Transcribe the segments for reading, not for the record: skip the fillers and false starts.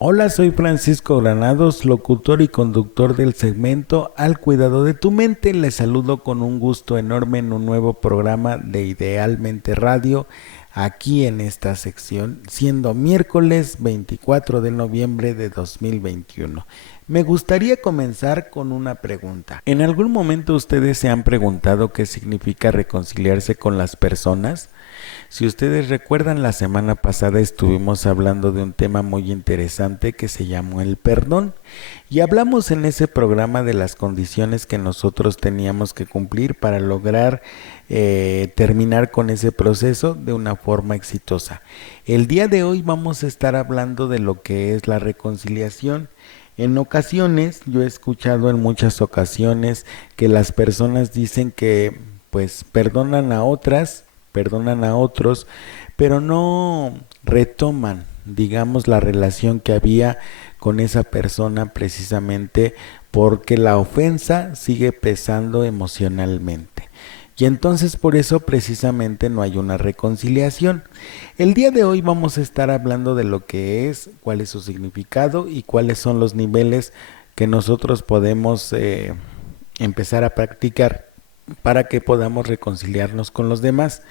Hola, soy Francisco Granados, locutor y conductor del segmento Al Cuidado de tu Mente. Les saludo con un gusto enorme en un nuevo programa de Idealmente Radio, aquí en esta sección, siendo miércoles 24 de noviembre de 2021. Me gustaría comenzar con una pregunta. ¿En algún momento ustedes se han preguntado qué significa reconciliarse con las personas? Si ustedes recuerdan, la semana pasada estuvimos hablando de un tema muy interesante que se llamó el perdón y hablamos en ese programa de las condiciones que nosotros teníamos que cumplir para lograr terminar con ese proceso de una forma exitosa. El día de hoy vamos a estar hablando de lo que es la reconciliación. En ocasiones, yo he escuchado en muchas ocasiones que las personas dicen que pues perdonan a otros, pero no retoman, digamos, la relación que había con esa persona precisamente porque la ofensa sigue pesando emocionalmente. Y entonces por eso precisamente no hay una reconciliación. El día de hoy vamos a estar hablando de lo que es, cuál es su significado y cuáles son los niveles que nosotros podemos empezar a practicar para que podamos reconciliarnos con los demás.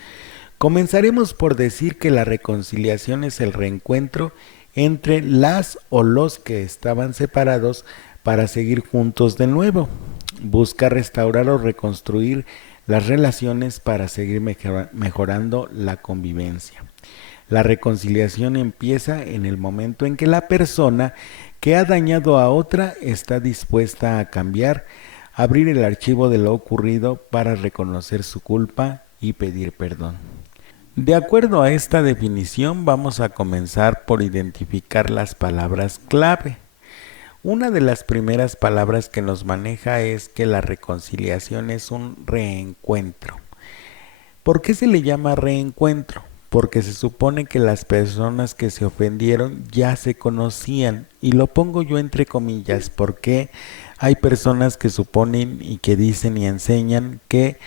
Comenzaremos por decir que la reconciliación es el reencuentro entre las o los que estaban separados para seguir juntos de nuevo. Busca restaurar o reconstruir las relaciones para seguir mejorando la convivencia. La reconciliación empieza en el momento en que la persona que ha dañado a otra está dispuesta a cambiar, abrir el archivo de lo ocurrido para reconocer su culpa y pedir perdón. De acuerdo a esta definición, vamos a comenzar por identificar las palabras clave. Una de las primeras palabras que nos maneja es que la reconciliación es un reencuentro. ¿Por qué se le llama reencuentro? Porque se supone que las personas que se ofendieron ya se conocían, y lo pongo yo entre comillas porque hay personas que suponen y que dicen y enseñan que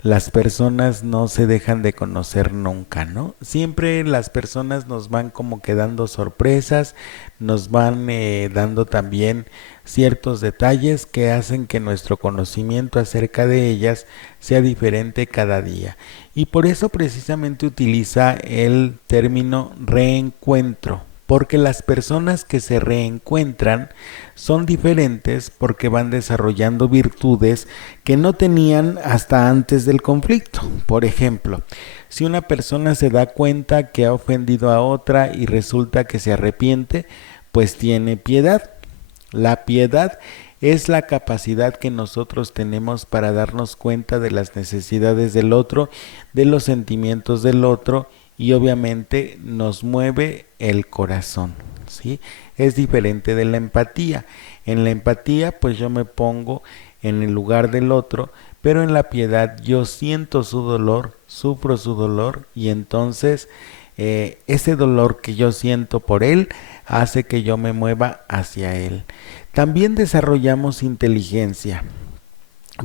las personas no se dejan de conocer nunca, ¿no? Siempre las personas nos van como que dando sorpresas, nos van dando también ciertos detalles que hacen que nuestro conocimiento acerca de ellas sea diferente cada día. Y por eso precisamente utiliza el término reencuentro, porque las personas que se reencuentran son diferentes porque van desarrollando virtudes que no tenían hasta antes del conflicto. Por ejemplo, si una persona se da cuenta que ha ofendido a otra y resulta que se arrepiente, pues tiene piedad. La piedad es la capacidad que nosotros tenemos para darnos cuenta de las necesidades del otro, de los sentimientos del otro, y obviamente nos mueve el corazón, ¿sí? Es diferente de la empatía. En la empatía, pues yo me pongo en el lugar del otro, pero en la piedad yo siento su dolor, sufro su dolor, y entonces ese dolor que yo siento por él hace que yo me mueva hacia él. También desarrollamos inteligencia,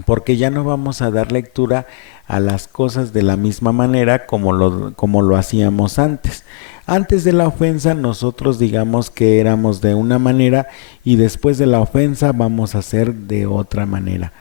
porque ya no vamos a dar lectura a las cosas de la misma manera como lo hacíamos antes. Antes de la ofensa nosotros digamos que éramos de una manera y después de la ofensa vamos a ser de otra manera.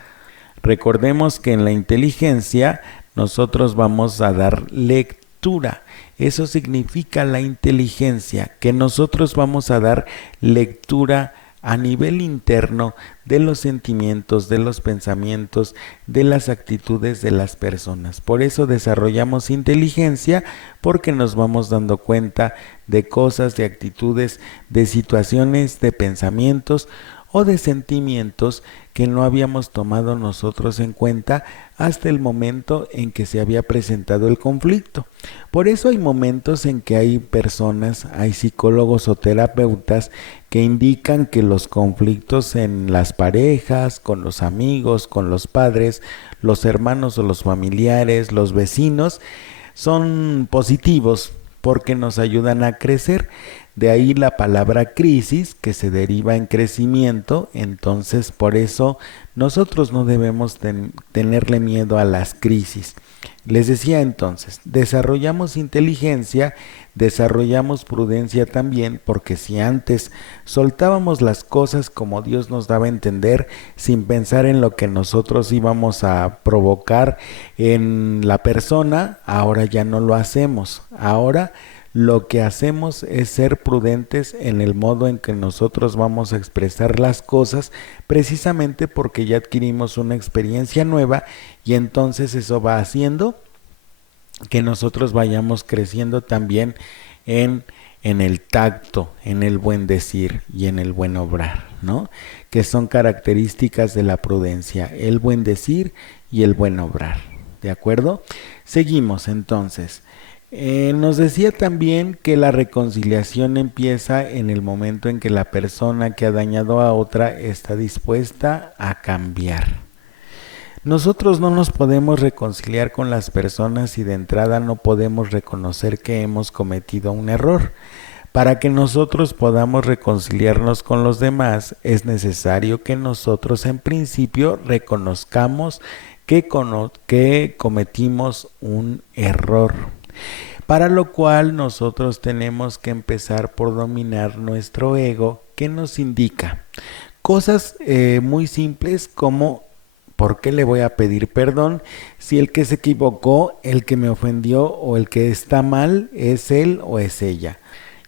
Recordemos que en la inteligencia nosotros vamos a dar lectura. Eso significa la inteligencia, que nosotros vamos a dar lectura a nivel interno de los sentimientos, de los pensamientos, de las actitudes de las personas. Por eso desarrollamos inteligencia, porque nos vamos dando cuenta de cosas, de actitudes, de situaciones, de pensamientos o de sentimientos que no habíamos tomado nosotros en cuenta hasta el momento en que se había presentado el conflicto. Por eso hay momentos en que hay personas, hay psicólogos o terapeutas que indican que los conflictos en las parejas, con los amigos, con los padres, los hermanos o los familiares, los vecinos, son positivos porque nos ayudan a crecer. De ahí la palabra crisis, que se deriva en crecimiento. Entonces por eso nosotros no debemos tenerle miedo a las crisis. Les decía entonces, desarrollamos inteligencia desarrollamos prudencia también, porque si antes soltábamos las cosas como Dios nos daba a entender, sin pensar en lo que nosotros íbamos a provocar en la persona, ahora ya no lo hacemos. Ahora lo que hacemos es ser prudentes en el modo en que nosotros vamos a expresar las cosas, precisamente porque ya adquirimos una experiencia nueva, y entonces eso va haciendo que nosotros vayamos creciendo también en, en el tacto, en el buen decir y en el buen obrar, ¿no? Que son características de la prudencia, el buen decir y el buen obrar. ¿De acuerdo? Seguimos entonces. Nos decía también que la reconciliación empieza en el momento en que la persona que ha dañado a otra está dispuesta a cambiar. Nosotros no nos podemos reconciliar con las personas si de entrada no podemos reconocer que hemos cometido un error. Para que nosotros podamos reconciliarnos con los demás, es necesario que nosotros en principio reconozcamos que cometimos un error. Para lo cual nosotros tenemos que empezar por dominar nuestro ego, que nos indica cosas muy simples como: ¿por qué le voy a pedir perdón si el que se equivocó, el que me ofendió o el que está mal es él o es ella?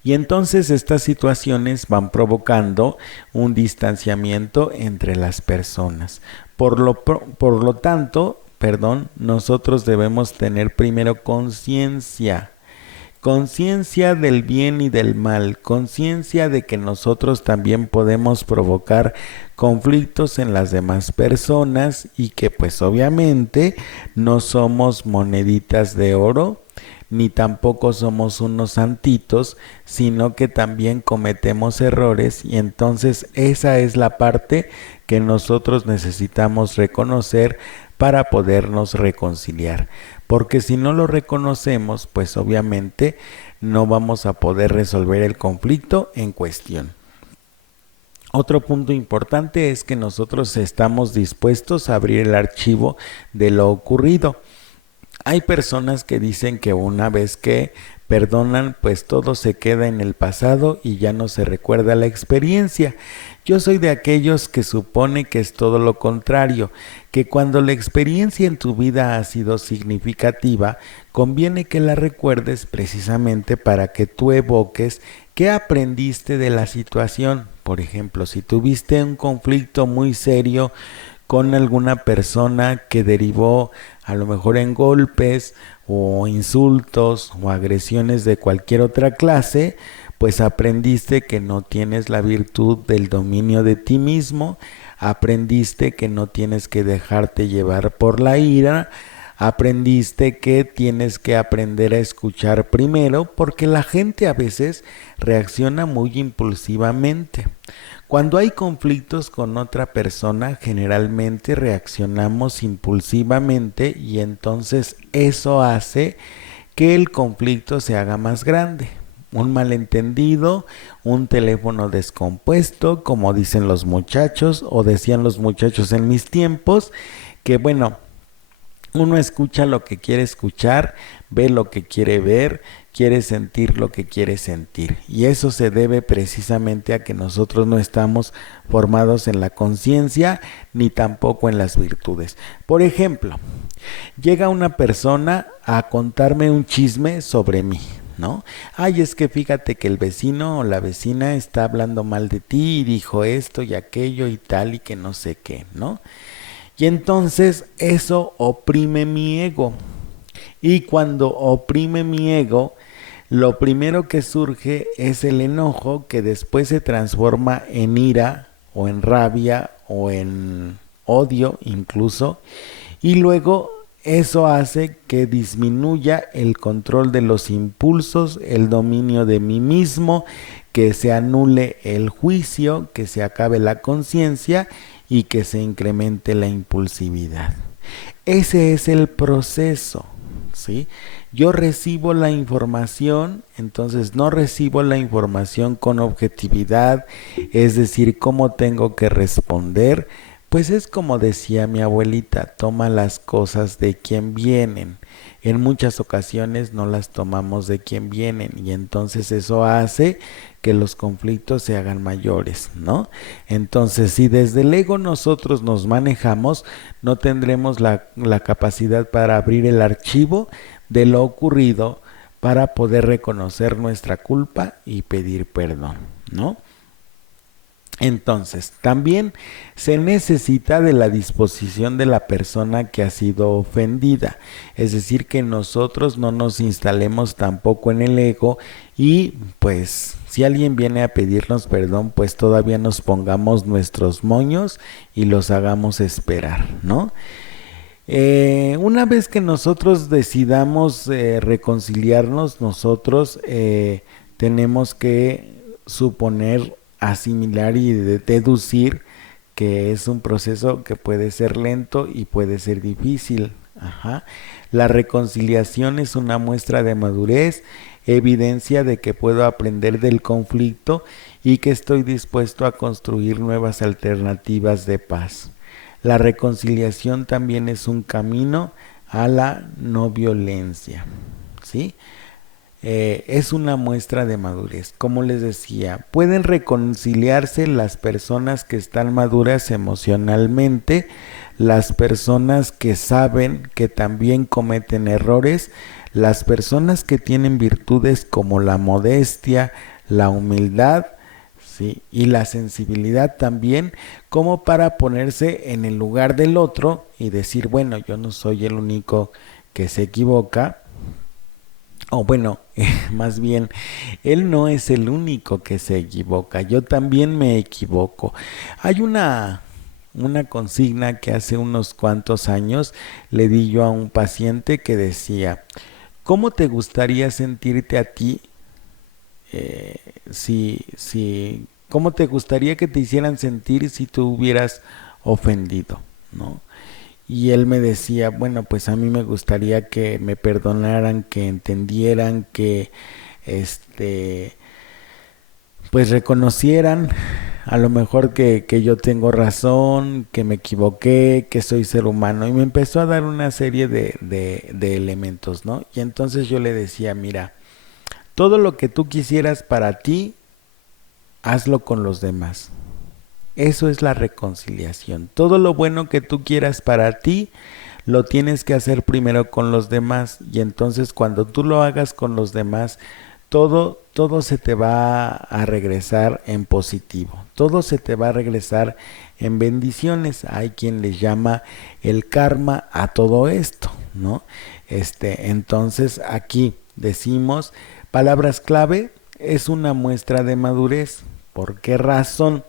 Y entonces estas situaciones van provocando un distanciamiento entre las personas. Por lo tanto, nosotros debemos tener primero conciencia. Conciencia del bien y del mal, conciencia de que nosotros también podemos provocar conflictos en las demás personas, y que pues obviamente no somos moneditas de oro, ni tampoco somos unos santitos, sino que también cometemos errores, y entonces esa es la parte que nosotros necesitamos reconocer para podernos reconciliar. Porque si no lo reconocemos, pues obviamente no vamos a poder resolver el conflicto en cuestión. Otro punto importante es que nosotros estamos dispuestos a abrir el archivo de lo ocurrido. Hay personas que dicen que una vez que perdonan, pues todo se queda en el pasado y ya no se recuerda la experiencia. Yo soy de aquellos que supone que es todo lo contrario, que cuando la experiencia en tu vida ha sido significativa, conviene que la recuerdes precisamente para que tú evoques qué aprendiste de la situación. Por ejemplo, si tuviste un conflicto muy serio con alguna persona que derivó a lo mejor en golpes o insultos o agresiones de cualquier otra clase, pues aprendiste que no tienes la virtud del dominio de ti mismo, aprendiste que no tienes que dejarte llevar por la ira, aprendiste que tienes que aprender a escuchar primero, porque la gente a veces reacciona muy impulsivamente. Cuando hay conflictos con otra persona, generalmente reaccionamos impulsivamente, y entonces eso hace que el conflicto se haga más grande. Un malentendido, un teléfono descompuesto, como dicen los muchachos, o decían los muchachos en mis tiempos, que bueno, uno escucha lo que quiere escuchar, ve lo que quiere ver, quiere sentir lo que quiere sentir. Y eso se debe precisamente a que nosotros no estamos formados en la conciencia ni tampoco en las virtudes. Por ejemplo, llega una persona a contarme un chisme sobre mí, ¿no? Ay, es que fíjate que el vecino o la vecina está hablando mal de ti y dijo esto y aquello y tal y que no sé qué, ¿no? Y entonces eso oprime mi ego. Y cuando oprime mi ego, lo primero que surge es el enojo, que después se transforma en ira o en rabia o en odio incluso. Y luego eso hace que disminuya el control de los impulsos, el dominio de mí mismo, que se anule el juicio, que se acabe la conciencia y que se incremente la impulsividad. Ese es el proceso, ¿sí? Yo recibo la información, entonces no recibo la información con objetividad, es decir, cómo tengo que responder. Pues es como decía mi abuelita, toma las cosas de quien vienen. en muchas ocasiones no las tomamos de quien vienen y entonces eso hace que los conflictos se hagan mayores, ¿no? Entonces, si desde el ego nosotros nos manejamos, no tendremos la capacidad para abrir el archivo de lo ocurrido para poder reconocer nuestra culpa y pedir perdón, ¿no? Entonces, también se necesita de la disposición de la persona que ha sido ofendida, es decir, que nosotros no nos instalemos tampoco en el ego y pues si alguien viene a pedirnos perdón, pues todavía nos pongamos nuestros moños y los hagamos esperar, ¿no? Una vez que nosotros decidamos reconciliarnos, nosotros tenemos que suponer, asimilar y deducir que es un proceso que puede ser lento y puede ser difícil. Ajá. La reconciliación es una muestra de madurez, evidencia de que puedo aprender del conflicto y que estoy dispuesto a construir nuevas alternativas de paz. La reconciliación también es un camino a la no violencia, ¿sí? Es una muestra de madurez. Como les decía, pueden reconciliarse las personas que están maduras emocionalmente, las personas que saben que también cometen errores, las personas que tienen virtudes como la modestia, la humildad, ¿sí? Y la sensibilidad también, como para ponerse en el lugar del otro y decir, bueno, yo no soy el único que se equivoca, o bueno, más bien, él no es el único que se equivoca, yo también me equivoco. Hay una consigna que hace unos cuantos años le di yo a un paciente que decía, ¿cómo te gustaría sentirte a ti eh, cómo te gustaría que te hicieran sentir si tú hubieras ofendido, ¿no? Y él me decía, bueno, pues a mí me gustaría que me perdonaran, que entendieran, que este, pues reconocieran a lo mejor que yo tengo razón, que me equivoqué, que soy ser humano. Y me empezó a dar una serie de elementos, ¿no? Y entonces yo le decía, mira, todo lo que tú quisieras para ti, hazlo con los demás. Eso es la reconciliación. Todo lo bueno que tú quieras para ti, lo tienes que hacer primero con los demás. Y entonces cuando tú lo hagas con los demás, todo se te va a regresar en positivo. Todo se te va a regresar en bendiciones. Hay quien les llama el karma a todo esto, ¿no? Entonces aquí decimos, palabras clave, es una muestra de madurez. ¿Por qué razón?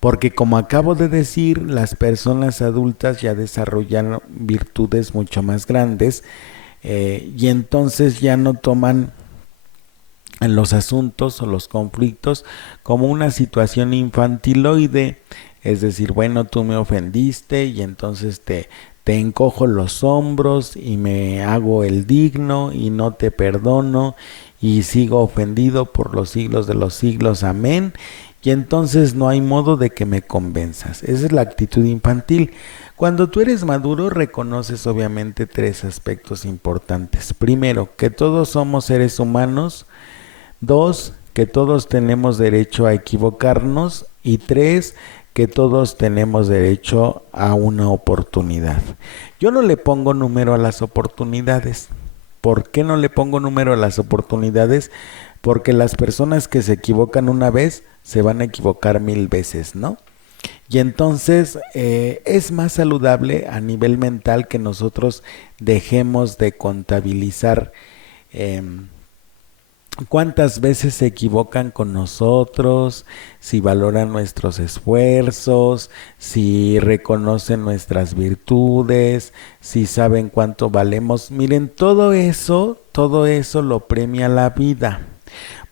Porque como acabo de decir, las personas adultas ya desarrollan virtudes mucho más grandes y entonces ya no toman los asuntos o los conflictos como una situación infantiloide, es decir, bueno, tú me ofendiste y entonces te encojo los hombros y me hago el digno y no te perdono y sigo ofendido por los siglos de los siglos, amén. Y entonces no hay modo de que me convenzas. Esa es la actitud infantil. Cuando tú eres maduro, reconoces obviamente tres aspectos importantes. Primero, que todos somos seres humanos. Dos, que todos tenemos derecho a equivocarnos. Y tres, que todos tenemos derecho a una oportunidad. Yo no le pongo número a las oportunidades. ¿Por qué no le pongo número a las oportunidades? Porque las personas que se equivocan una vez se van a equivocar 1000 veces, ¿no? Y entonces es más saludable a nivel mental que nosotros dejemos de contabilizar cuántas veces se equivocan con nosotros, si valoran nuestros esfuerzos, si reconocen nuestras virtudes, si saben cuánto valemos. Miren, todo eso lo premia la vida.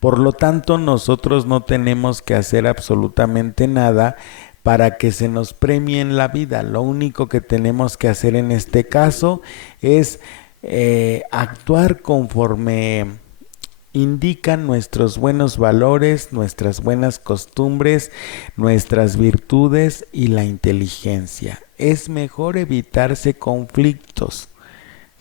Por lo tanto, nosotros no tenemos que hacer absolutamente nada para que se nos premie en la vida. Lo único que tenemos que hacer en este caso es actuar conforme indican nuestros buenos valores, nuestras buenas costumbres, nuestras virtudes y la inteligencia. Es mejor evitarse conflictos,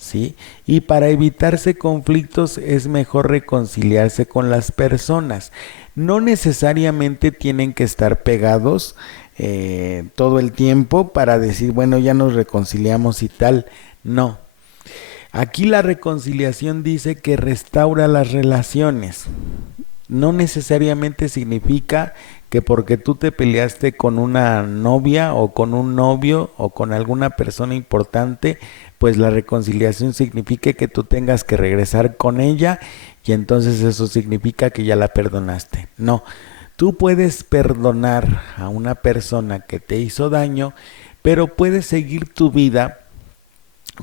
¿sí? Y para evitarse conflictos es mejor reconciliarse con las personas. No necesariamente tienen que estar pegados todo el tiempo para decir, bueno, ya nos reconciliamos y tal. No. Aquí la reconciliación dice que restaura las relaciones. No necesariamente significa que porque tú te peleaste con una novia o con un novio o con alguna persona importante, pues la reconciliación signifique que tú tengas que regresar con ella y entonces eso significa que ya la perdonaste. No, tú puedes perdonar a una persona que te hizo daño, pero puedes seguir tu vida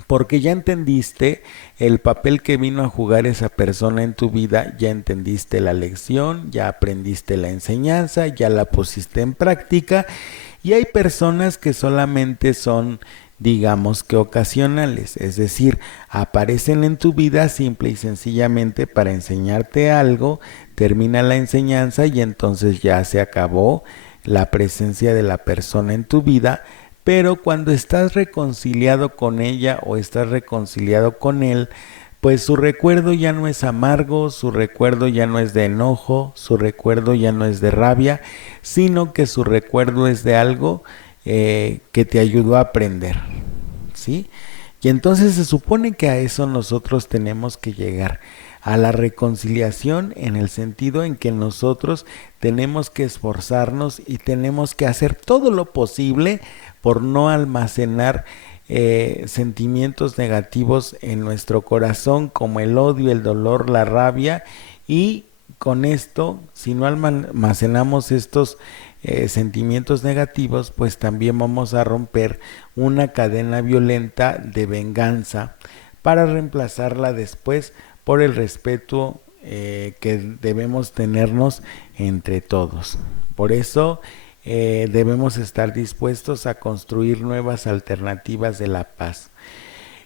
porque ya entendiste el papel que vino a jugar esa persona en tu vida, ya entendiste la lección, ya aprendiste la enseñanza, ya la pusiste en práctica y hay personas que solamente son, digamos que ocasionales, es decir, aparecen en tu vida simple y sencillamente para enseñarte algo, termina la enseñanza y entonces ya se acabó la presencia de la persona en tu vida. Pero cuando estás reconciliado con ella o estás reconciliado con él, pues su recuerdo ya no es amargo, su recuerdo ya no es de enojo, su recuerdo ya no es de rabia, sino que su recuerdo es de algo que te ayudó a aprender, ¿sí? Y entonces se supone que a eso nosotros tenemos que llegar, a la reconciliación en el sentido en que nosotros tenemos que esforzarnos y tenemos que hacer todo lo posible por no almacenar sentimientos negativos en nuestro corazón como el odio, el dolor, la rabia y con esto, si no almacenamos estos sentimientos negativos, pues también vamos a romper una cadena violenta de venganza para reemplazarla después por el respeto que debemos tenernos entre todos. Por eso debemos estar dispuestos a construir nuevas alternativas de la paz.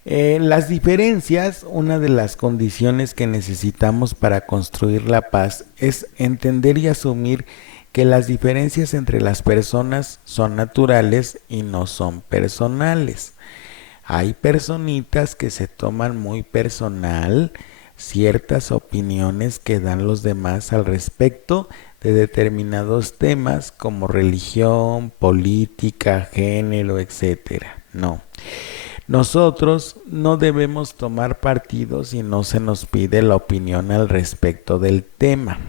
Las diferencias, una de las condiciones que necesitamos para construir la paz es entender y asumir que las diferencias entre las personas son naturales y no son personales. Hay personitas que se toman muy personal ciertas opiniones que dan los demás al respecto de determinados temas como religión, política, género, etcétera. No. Nosotros no debemos tomar partido si no se nos pide la opinión al respecto del tema.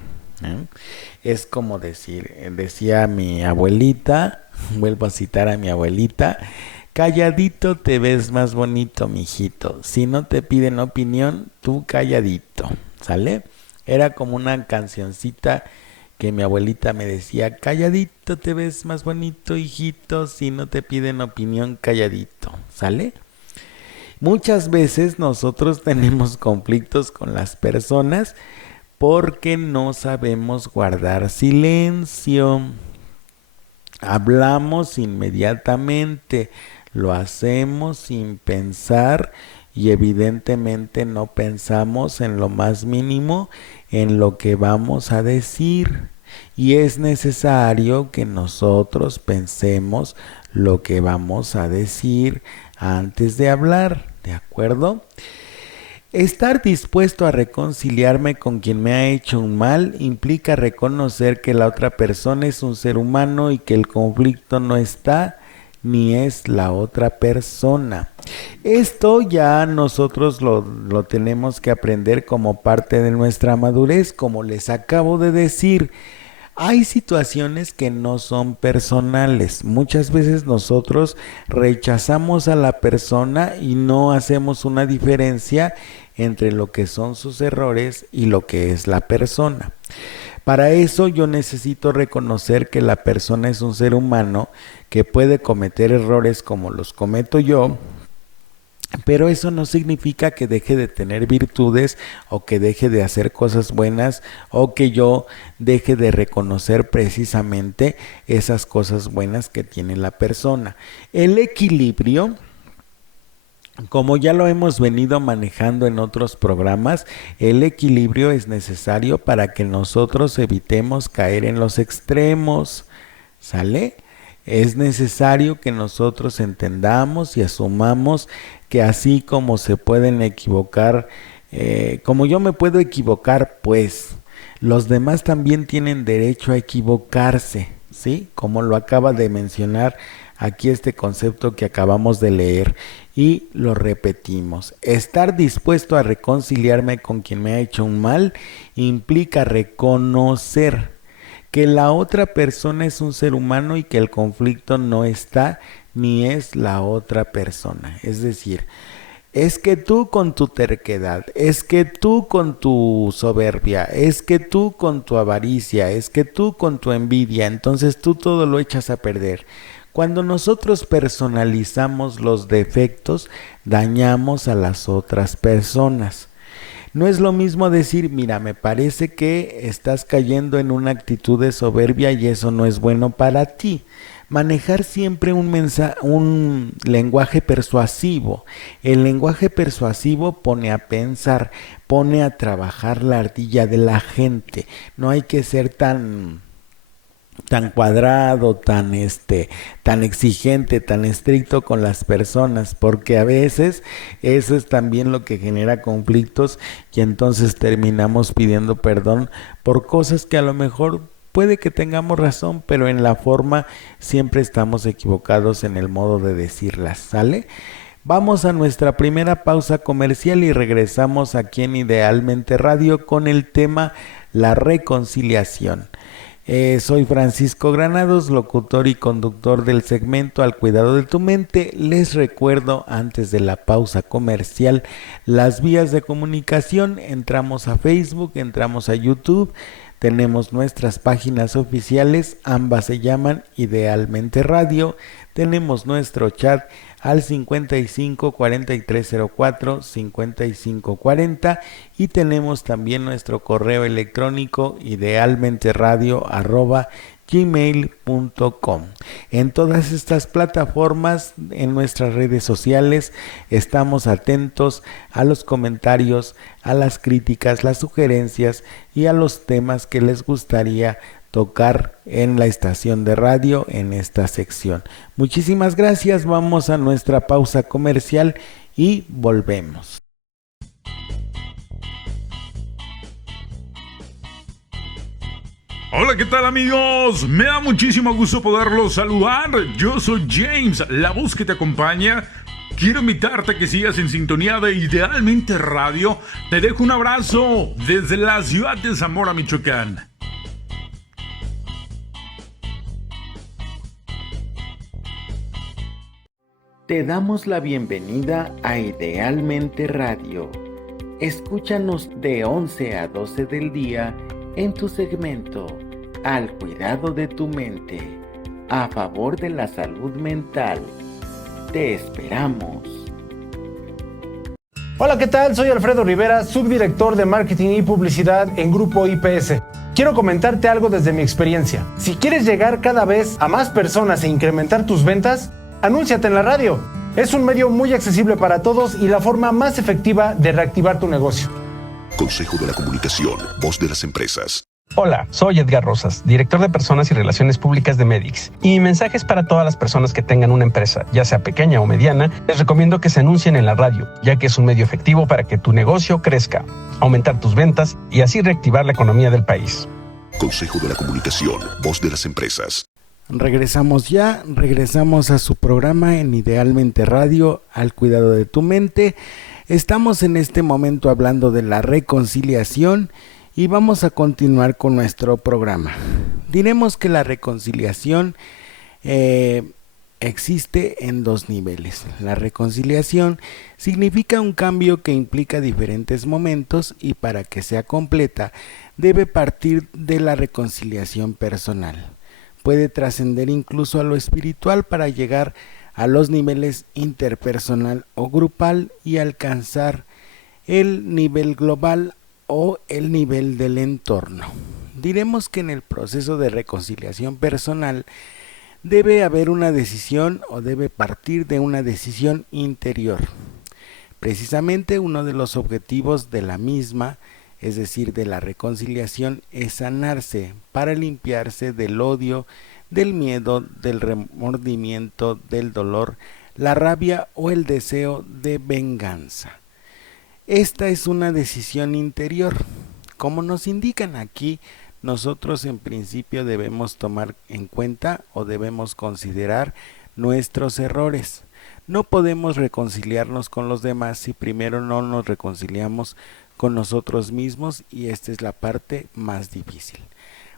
Es como decía mi abuelita, vuelvo a citar a mi abuelita, calladito te ves más bonito, mijito. Si no te piden opinión, tú calladito, ¿sale? Era como una cancioncita que mi abuelita me decía, calladito te ves más bonito, hijito, si no te piden opinión, calladito, ¿sale? Muchas veces nosotros tenemos conflictos con las personas porque no sabemos guardar silencio. Hablamos inmediatamente, lo hacemos sin pensar y evidentemente no pensamos en lo más mínimo en lo que vamos a decir. Y es necesario que nosotros pensemos lo que vamos a decir antes de hablar, ¿de acuerdo? Estar dispuesto a reconciliarme con quien me ha hecho un mal implica reconocer que la otra persona es un ser humano y que el conflicto no está ni es la otra persona. Esto ya nosotros lo tenemos que aprender como parte de nuestra madurez, como les acabo de decir. Hay situaciones que no son personales. Muchas veces nosotros rechazamos a la persona y no hacemos una diferencia entre lo que son sus errores y lo que es la persona. Para eso yo necesito reconocer que la persona es un ser humano que puede cometer errores como los cometo yo, pero eso no significa que deje de tener virtudes o que deje de hacer cosas buenas o que yo deje de reconocer precisamente esas cosas buenas que tiene la persona. El equilibrio, como ya lo hemos venido manejando en otros programas, el equilibrio es necesario para que nosotros evitemos caer en los extremos, ¿sale? Es necesario que nosotros entendamos y asumamos que así como se pueden equivocar, como yo me puedo equivocar, pues los demás también tienen derecho a equivocarse, ¿sí? Como lo acaba de mencionar aquí este concepto que acabamos de leer y lo repetimos. Estar dispuesto a reconciliarme con quien me ha hecho un mal implica reconocer que la otra persona es un ser humano y que el conflicto no está ni es la otra persona. Es decir, es que tú con tu terquedad, es que tú con tu soberbia, es que tú con tu avaricia, es que tú con tu envidia, entonces tú todo lo echas a perder. Cuando nosotros personalizamos los defectos, dañamos a las otras personas. No es lo mismo decir, mira, me parece que estás cayendo en una actitud de soberbia y eso no es bueno para ti. Manejar siempre un lenguaje persuasivo. El lenguaje persuasivo pone a pensar, pone a trabajar la ardilla de la gente. No hay que ser tan cuadrado, tan exigente, tan estricto con las personas, porque a veces eso es también lo que genera conflictos y entonces terminamos pidiendo perdón por cosas que a lo mejor puede que tengamos razón, pero en la forma siempre estamos equivocados en el modo de decirlas, ¿sale? Vamos a nuestra primera pausa comercial y regresamos aquí en Idealmente Radio con el tema la reconciliación. Soy Francisco Granados, locutor y conductor del segmento Al Cuidado de tu Mente. Les recuerdo antes de la pausa comercial las vías de comunicación. Entramos a Facebook, entramos a YouTube. Tenemos nuestras páginas oficiales, ambas se llaman Idealmente Radio. Tenemos nuestro chat al 55 4304 5540 y tenemos también nuestro correo electrónico idealmenteradio@gmail.com. En todas estas plataformas, en nuestras redes sociales, estamos atentos a los comentarios, a las críticas, las sugerencias y a los temas que les gustaría tocar en la estación de radio en esta sección. Muchísimas gracias, vamos a nuestra pausa comercial y volvemos. Hola, ¿qué tal amigos? Me da muchísimo gusto poderlos saludar. Yo soy James, la voz que te acompaña. Quiero invitarte a que sigas en sintonía de Idealmente Radio. Te dejo un abrazo desde la ciudad de Zamora, Michoacán. Te damos la bienvenida a Idealmente Radio. Escúchanos de 11 a 12 del día en tu segmento Al Cuidado de tu Mente, a favor de la salud mental. Te esperamos. Hola, ¿qué tal? Soy Alfredo Rivera, subdirector de Marketing y Publicidad en Grupo IPS. Quiero comentarte algo desde mi experiencia. Si quieres llegar cada vez a más personas e incrementar tus ventas, anúnciate en la radio. Es un medio muy accesible para todos y la forma más efectiva de reactivar tu negocio. Consejo de la Comunicación, voz de las empresas. Hola, soy Edgar Rosas, director de Personas y Relaciones Públicas de Medix. Y mi mensaje es para todas las personas que tengan una empresa, ya sea pequeña o mediana. Les recomiendo que se anuncien en la radio, ya que es un medio efectivo para que tu negocio crezca, aumentar tus ventas y así reactivar la economía del país. Consejo de la Comunicación, voz de las empresas. Regresamos a su programa en Idealmente Radio, Al Cuidado de tu Mente. Estamos en este momento hablando de la reconciliación y vamos a continuar con nuestro programa. Diremos que la reconciliación existe en dos niveles. La reconciliación significa un cambio que implica diferentes momentos y para que sea completa debe partir de la reconciliación personal. Puede trascender incluso a lo espiritual para llegar a los niveles interpersonal o grupal y alcanzar el nivel global o el nivel del entorno. Diremos que en el proceso de reconciliación personal debe haber una decisión o debe partir de una decisión interior. Precisamente uno de los objetivos de la misma, es decir, de la reconciliación, es sanarse para limpiarse del odio, del miedo, del remordimiento, del dolor, la rabia o el deseo de venganza. Esta es una decisión interior. Como nos indican aquí, nosotros en principio debemos tomar en cuenta o debemos considerar nuestros errores. No podemos reconciliarnos con los demás si primero no nos reconciliamos con nosotros mismos, y esta es la parte más difícil.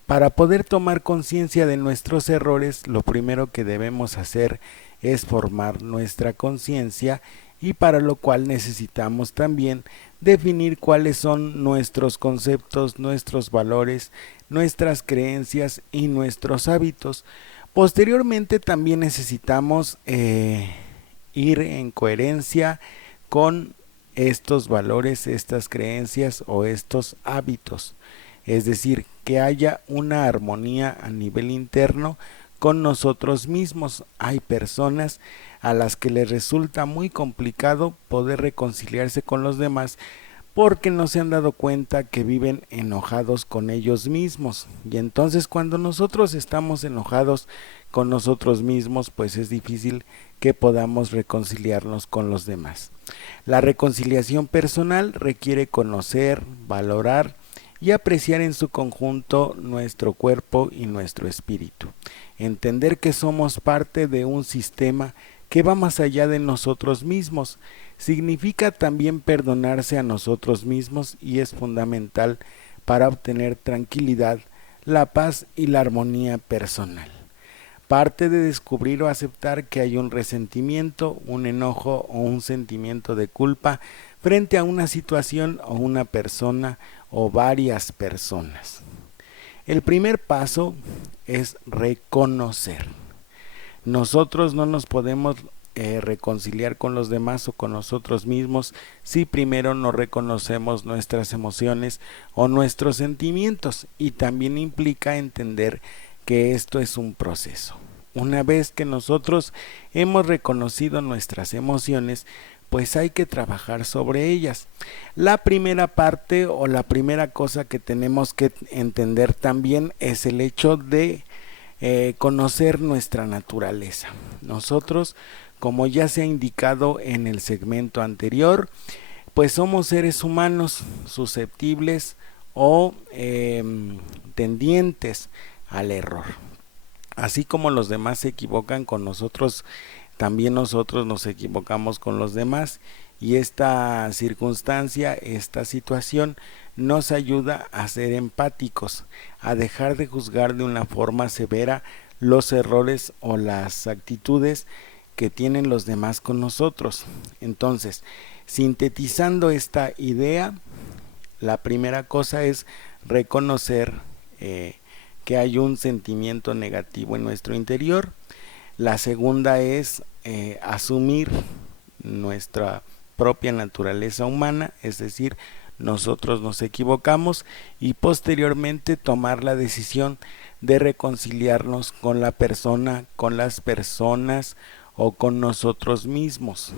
Para poder tomar conciencia de nuestros errores, lo primero que debemos hacer es formar nuestra conciencia, y para lo cual necesitamos también definir cuáles son nuestros conceptos, nuestros valores, nuestras creencias y nuestros hábitos. Posteriormente también necesitamos ir en coherencia con estos valores, estas creencias o estos hábitos. Es decir, que haya una armonía a nivel interno con nosotros mismos. Hay personas a las que les resulta muy complicado poder reconciliarse con los demás porque no se han dado cuenta que viven enojados con ellos mismos, y entonces cuando nosotros estamos enojados con nosotros mismos, pues es difícil que podamos reconciliarnos con los demás. La reconciliación personal requiere conocer, valorar y apreciar en su conjunto nuestro cuerpo y nuestro espíritu. Entender que somos parte de un sistema que va más allá de nosotros mismos. Significa también perdonarse a nosotros mismos, y es fundamental para obtener tranquilidad, la paz y la armonía personal. Parte de descubrir o aceptar que hay un resentimiento, un enojo o un sentimiento de culpa frente a una situación o una persona o varias personas. El primer paso es reconocer. Nosotros no nos podemos reconciliar con los demás o con nosotros mismos si primero no reconocemos nuestras emociones o nuestros sentimientos, y también implica entender que esto es un proceso. Una vez que nosotros hemos reconocido nuestras emociones, pues hay que trabajar sobre ellas. La primera parte o la primera cosa que tenemos que entender también es el hecho de conocer nuestra naturaleza. Nosotros, como ya se ha indicado en el segmento anterior, pues somos seres humanos susceptibles o tendientes al error. Así como los demás se equivocan con nosotros, también nosotros nos equivocamos con los demás, y esta circunstancia, esta situación nos ayuda a ser empáticos, a dejar de juzgar de una forma severa los errores o las actitudes que tienen los demás con nosotros. Entonces, sintetizando esta idea, la primera cosa es reconocer que hay un sentimiento negativo en nuestro interior. La segunda es asumir nuestra propia naturaleza humana, es decir, nosotros nos equivocamos, y posteriormente tomar la decisión de reconciliarnos con la persona, con las personas o con nosotros mismos.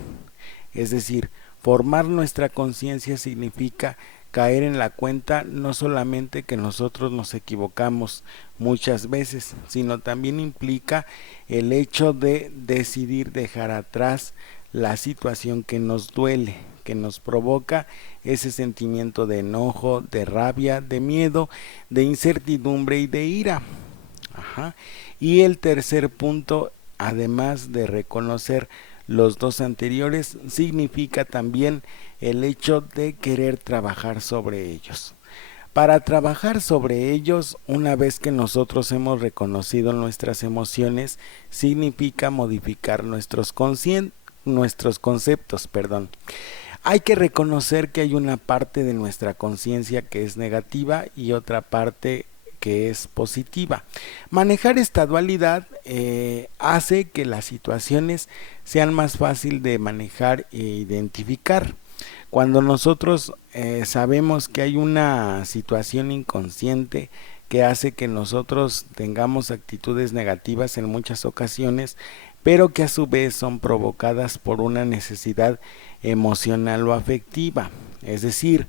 Es decir, formar nuestra conciencia significa caer en la cuenta no solamente que nosotros nos equivocamos muchas veces, sino también implica el hecho de decidir dejar atrás la situación que nos duele, que nos provoca ese sentimiento de enojo, de rabia, de miedo, de incertidumbre y de ira. Y el tercer punto, además de reconocer los dos anteriores, significa también el hecho de querer trabajar sobre ellos. Para trabajar sobre ellos, una vez que nosotros hemos reconocido nuestras emociones, significa modificar nuestros conceptos. Hay que reconocer que hay una parte de nuestra conciencia que es negativa y otra parte que es positiva. Manejar esta dualidad hace que las situaciones sean más fácil de manejar e identificar. Cuando nosotros sabemos que hay una situación inconsciente que hace que nosotros tengamos actitudes negativas en muchas ocasiones, pero que a su vez son provocadas por una necesidad emocional o afectiva. Es decir,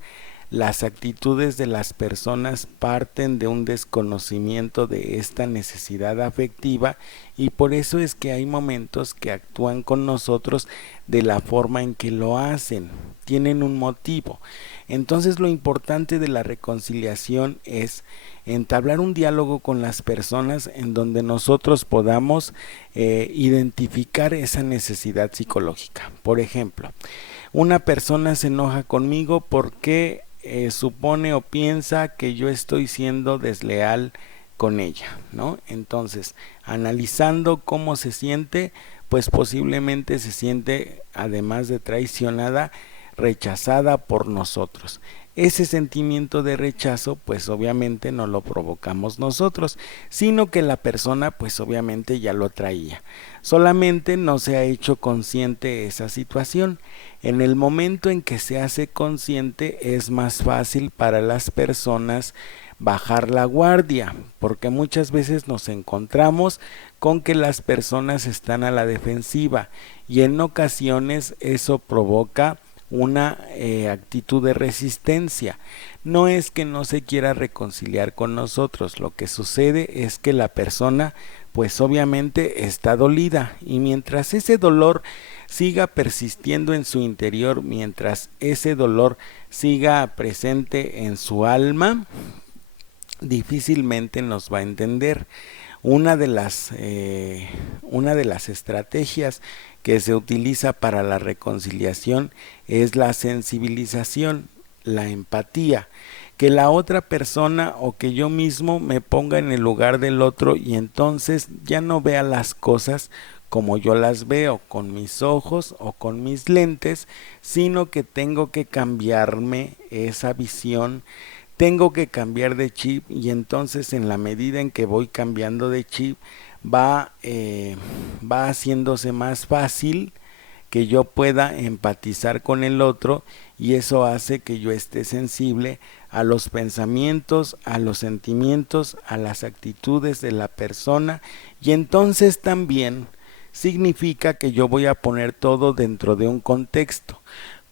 las actitudes de las personas parten de un desconocimiento de esta necesidad afectiva, y por eso es que hay momentos que actúan con nosotros de la forma en que lo hacen, tienen un motivo. Entonces lo importante de la reconciliación es entablar un diálogo con las personas en donde nosotros podamos identificar esa necesidad psicológica. Por ejemplo, una persona se enoja conmigo porque supone o piensa que yo estoy siendo desleal con ella, ¿no? Entonces, analizando cómo se siente, pues posiblemente se siente, además de traicionada, rechazada por nosotros. Ese sentimiento de rechazo pues obviamente no lo provocamos nosotros, sino que la persona pues obviamente ya lo traía, solamente no se ha hecho consciente esa situación. En el momento en que se hace consciente es más fácil para las personas bajar la guardia, porque muchas veces nos encontramos con que las personas están a la defensiva y en ocasiones eso provoca una actitud de resistencia. No es que no se quiera reconciliar con nosotros, lo que sucede es que la persona pues obviamente está dolida, y mientras ese dolor siga persistiendo en su interior, mientras ese dolor siga presente en su alma, difícilmente nos va a entender. Una de las estrategias que se utiliza para la reconciliación es la sensibilización, la empatía, que la otra persona o que yo mismo me ponga en el lugar del otro y entonces ya no vea las cosas como yo las veo con mis ojos o con mis lentes, sino que tengo que cambiarme esa visión. Tengo que cambiar de chip, y entonces en la medida en que voy cambiando de chip va haciéndose más fácil que yo pueda empatizar con el otro, y eso hace que yo esté sensible a los pensamientos, a los sentimientos, a las actitudes de la persona, y entonces también significa que yo voy a poner todo dentro de un contexto.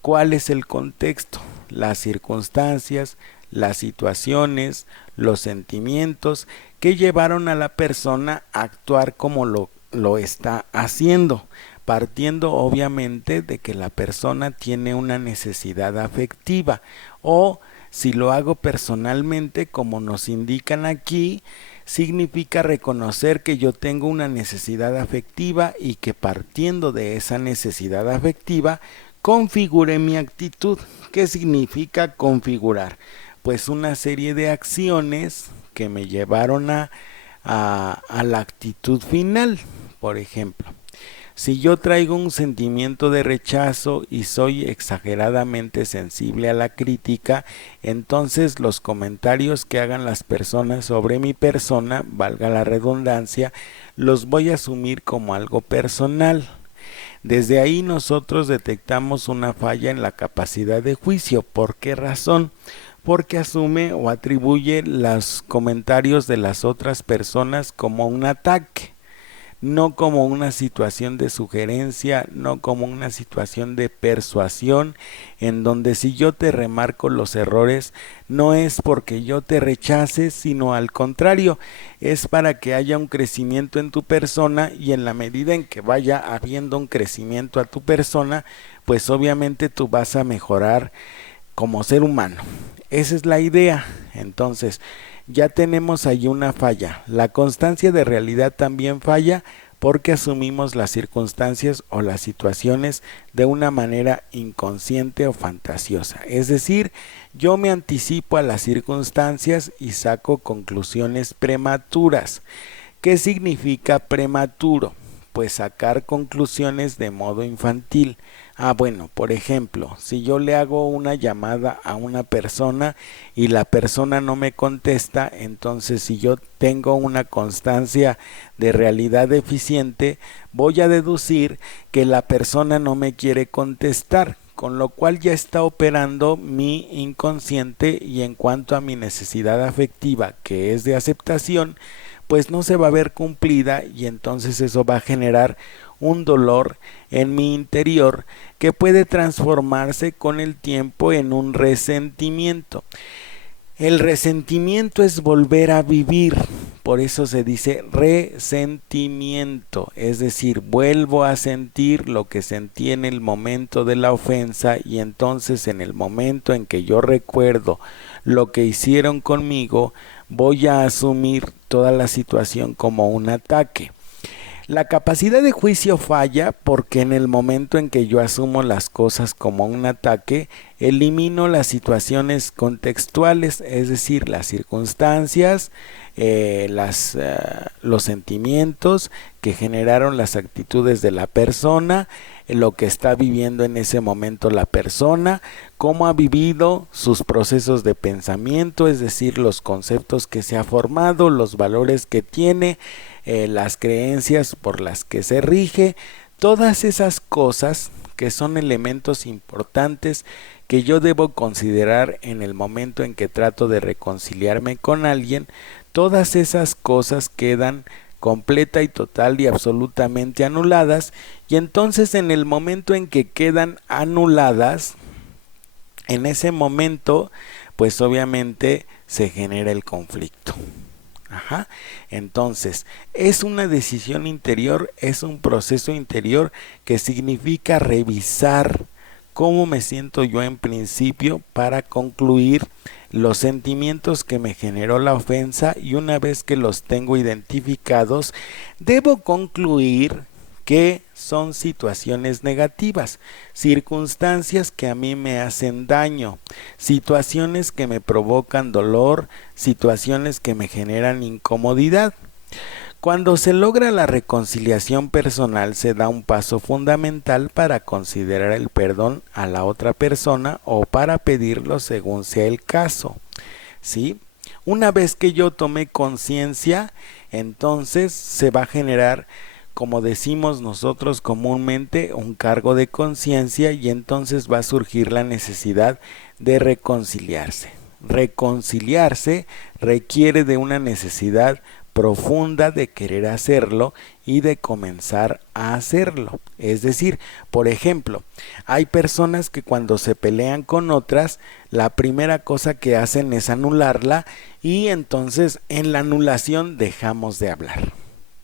¿Cuál es el contexto? Las circunstancias, las situaciones, los sentimientos que llevaron a la persona a actuar como lo está haciendo, partiendo obviamente de que la persona tiene una necesidad afectiva, o si lo hago personalmente como nos indican aquí, significa reconocer que yo tengo una necesidad afectiva y que partiendo de esa necesidad afectiva configure mi actitud. ¿Qué significa configurar? Pues una serie de acciones que me llevaron a la actitud final. Por ejemplo, si yo traigo un sentimiento de rechazo y soy exageradamente sensible a la crítica, entonces los comentarios que hagan las personas sobre mi persona, valga la redundancia, los voy a asumir como algo personal. Desde ahí nosotros detectamos una falla en la capacidad de juicio. ¿Por qué razón? Porque asume o atribuye los comentarios de las otras personas como un ataque, no como una situación de sugerencia, no como una situación de persuasión, en donde si yo te remarco los errores, no es porque yo te rechace, sino al contrario, es para que haya un crecimiento en tu persona, y en la medida en que vaya habiendo un crecimiento a tu persona, pues obviamente tú vas a mejorar como ser humano. Esa es la idea. Entonces, ya tenemos ahí una falla. La constancia de realidad también falla porque asumimos las circunstancias o las situaciones de una manera inconsciente o fantasiosa. Es decir, yo me anticipo a las circunstancias y saco conclusiones prematuras. ¿Qué significa prematuro? Pues sacar conclusiones de modo infantil. Bueno, por ejemplo, si yo le hago una llamada a una persona y la persona no me contesta, entonces si yo tengo una constancia de realidad deficiente, voy a deducir que la persona no me quiere contestar, con lo cual ya está operando mi inconsciente, y en cuanto a mi necesidad afectiva, que es de aceptación, pues no se va a ver cumplida, y entonces eso va a generar un dolor en mi interior que puede transformarse con el tiempo en un resentimiento. El resentimiento es volver a vivir, por eso se dice resentimiento, es decir, vuelvo a sentir lo que sentí en el momento de la ofensa, y entonces en el momento en que yo recuerdo lo que hicieron conmigo, voy a asumir toda la situación como un ataque. La capacidad de juicio falla porque en el momento en que yo asumo las cosas como un ataque, elimino las situaciones contextuales, es decir, las circunstancias, los sentimientos que generaron las actitudes de la persona, lo que está viviendo en ese momento la persona, cómo ha vivido sus procesos de pensamiento, es decir, los conceptos que se ha formado, los valores que tiene, las creencias por las que se rige, todas esas cosas que son elementos importantes que yo debo considerar en el momento en que trato de reconciliarme con alguien. Todas esas cosas quedan completa y total y absolutamente anuladas, y entonces en el momento en que quedan anuladas, en ese momento pues obviamente se genera el conflicto. Entonces es una decisión interior, es un proceso interior que significa revisar cómo me siento yo en principio para concluir los sentimientos que me generó la ofensa, y una vez que los tengo identificados, debo concluir que son situaciones negativas, circunstancias que a mí me hacen daño, situaciones que me provocan dolor, situaciones que me generan incomodidad. Cuando se logra la reconciliación personal, se da un paso fundamental para considerar el perdón a la otra persona o para pedirlo según sea el caso, ¿sí? Una vez que yo tomé conciencia, entonces se va a generar, como decimos nosotros comúnmente, un cargo de conciencia, y entonces va a surgir la necesidad de reconciliarse. Reconciliarse requiere de una necesidad profunda de querer hacerlo y de comenzar a hacerlo. Es decir, por ejemplo, hay personas que cuando se pelean con otras, la primera cosa que hacen es anularla, y entonces en la anulación dejamos de hablar,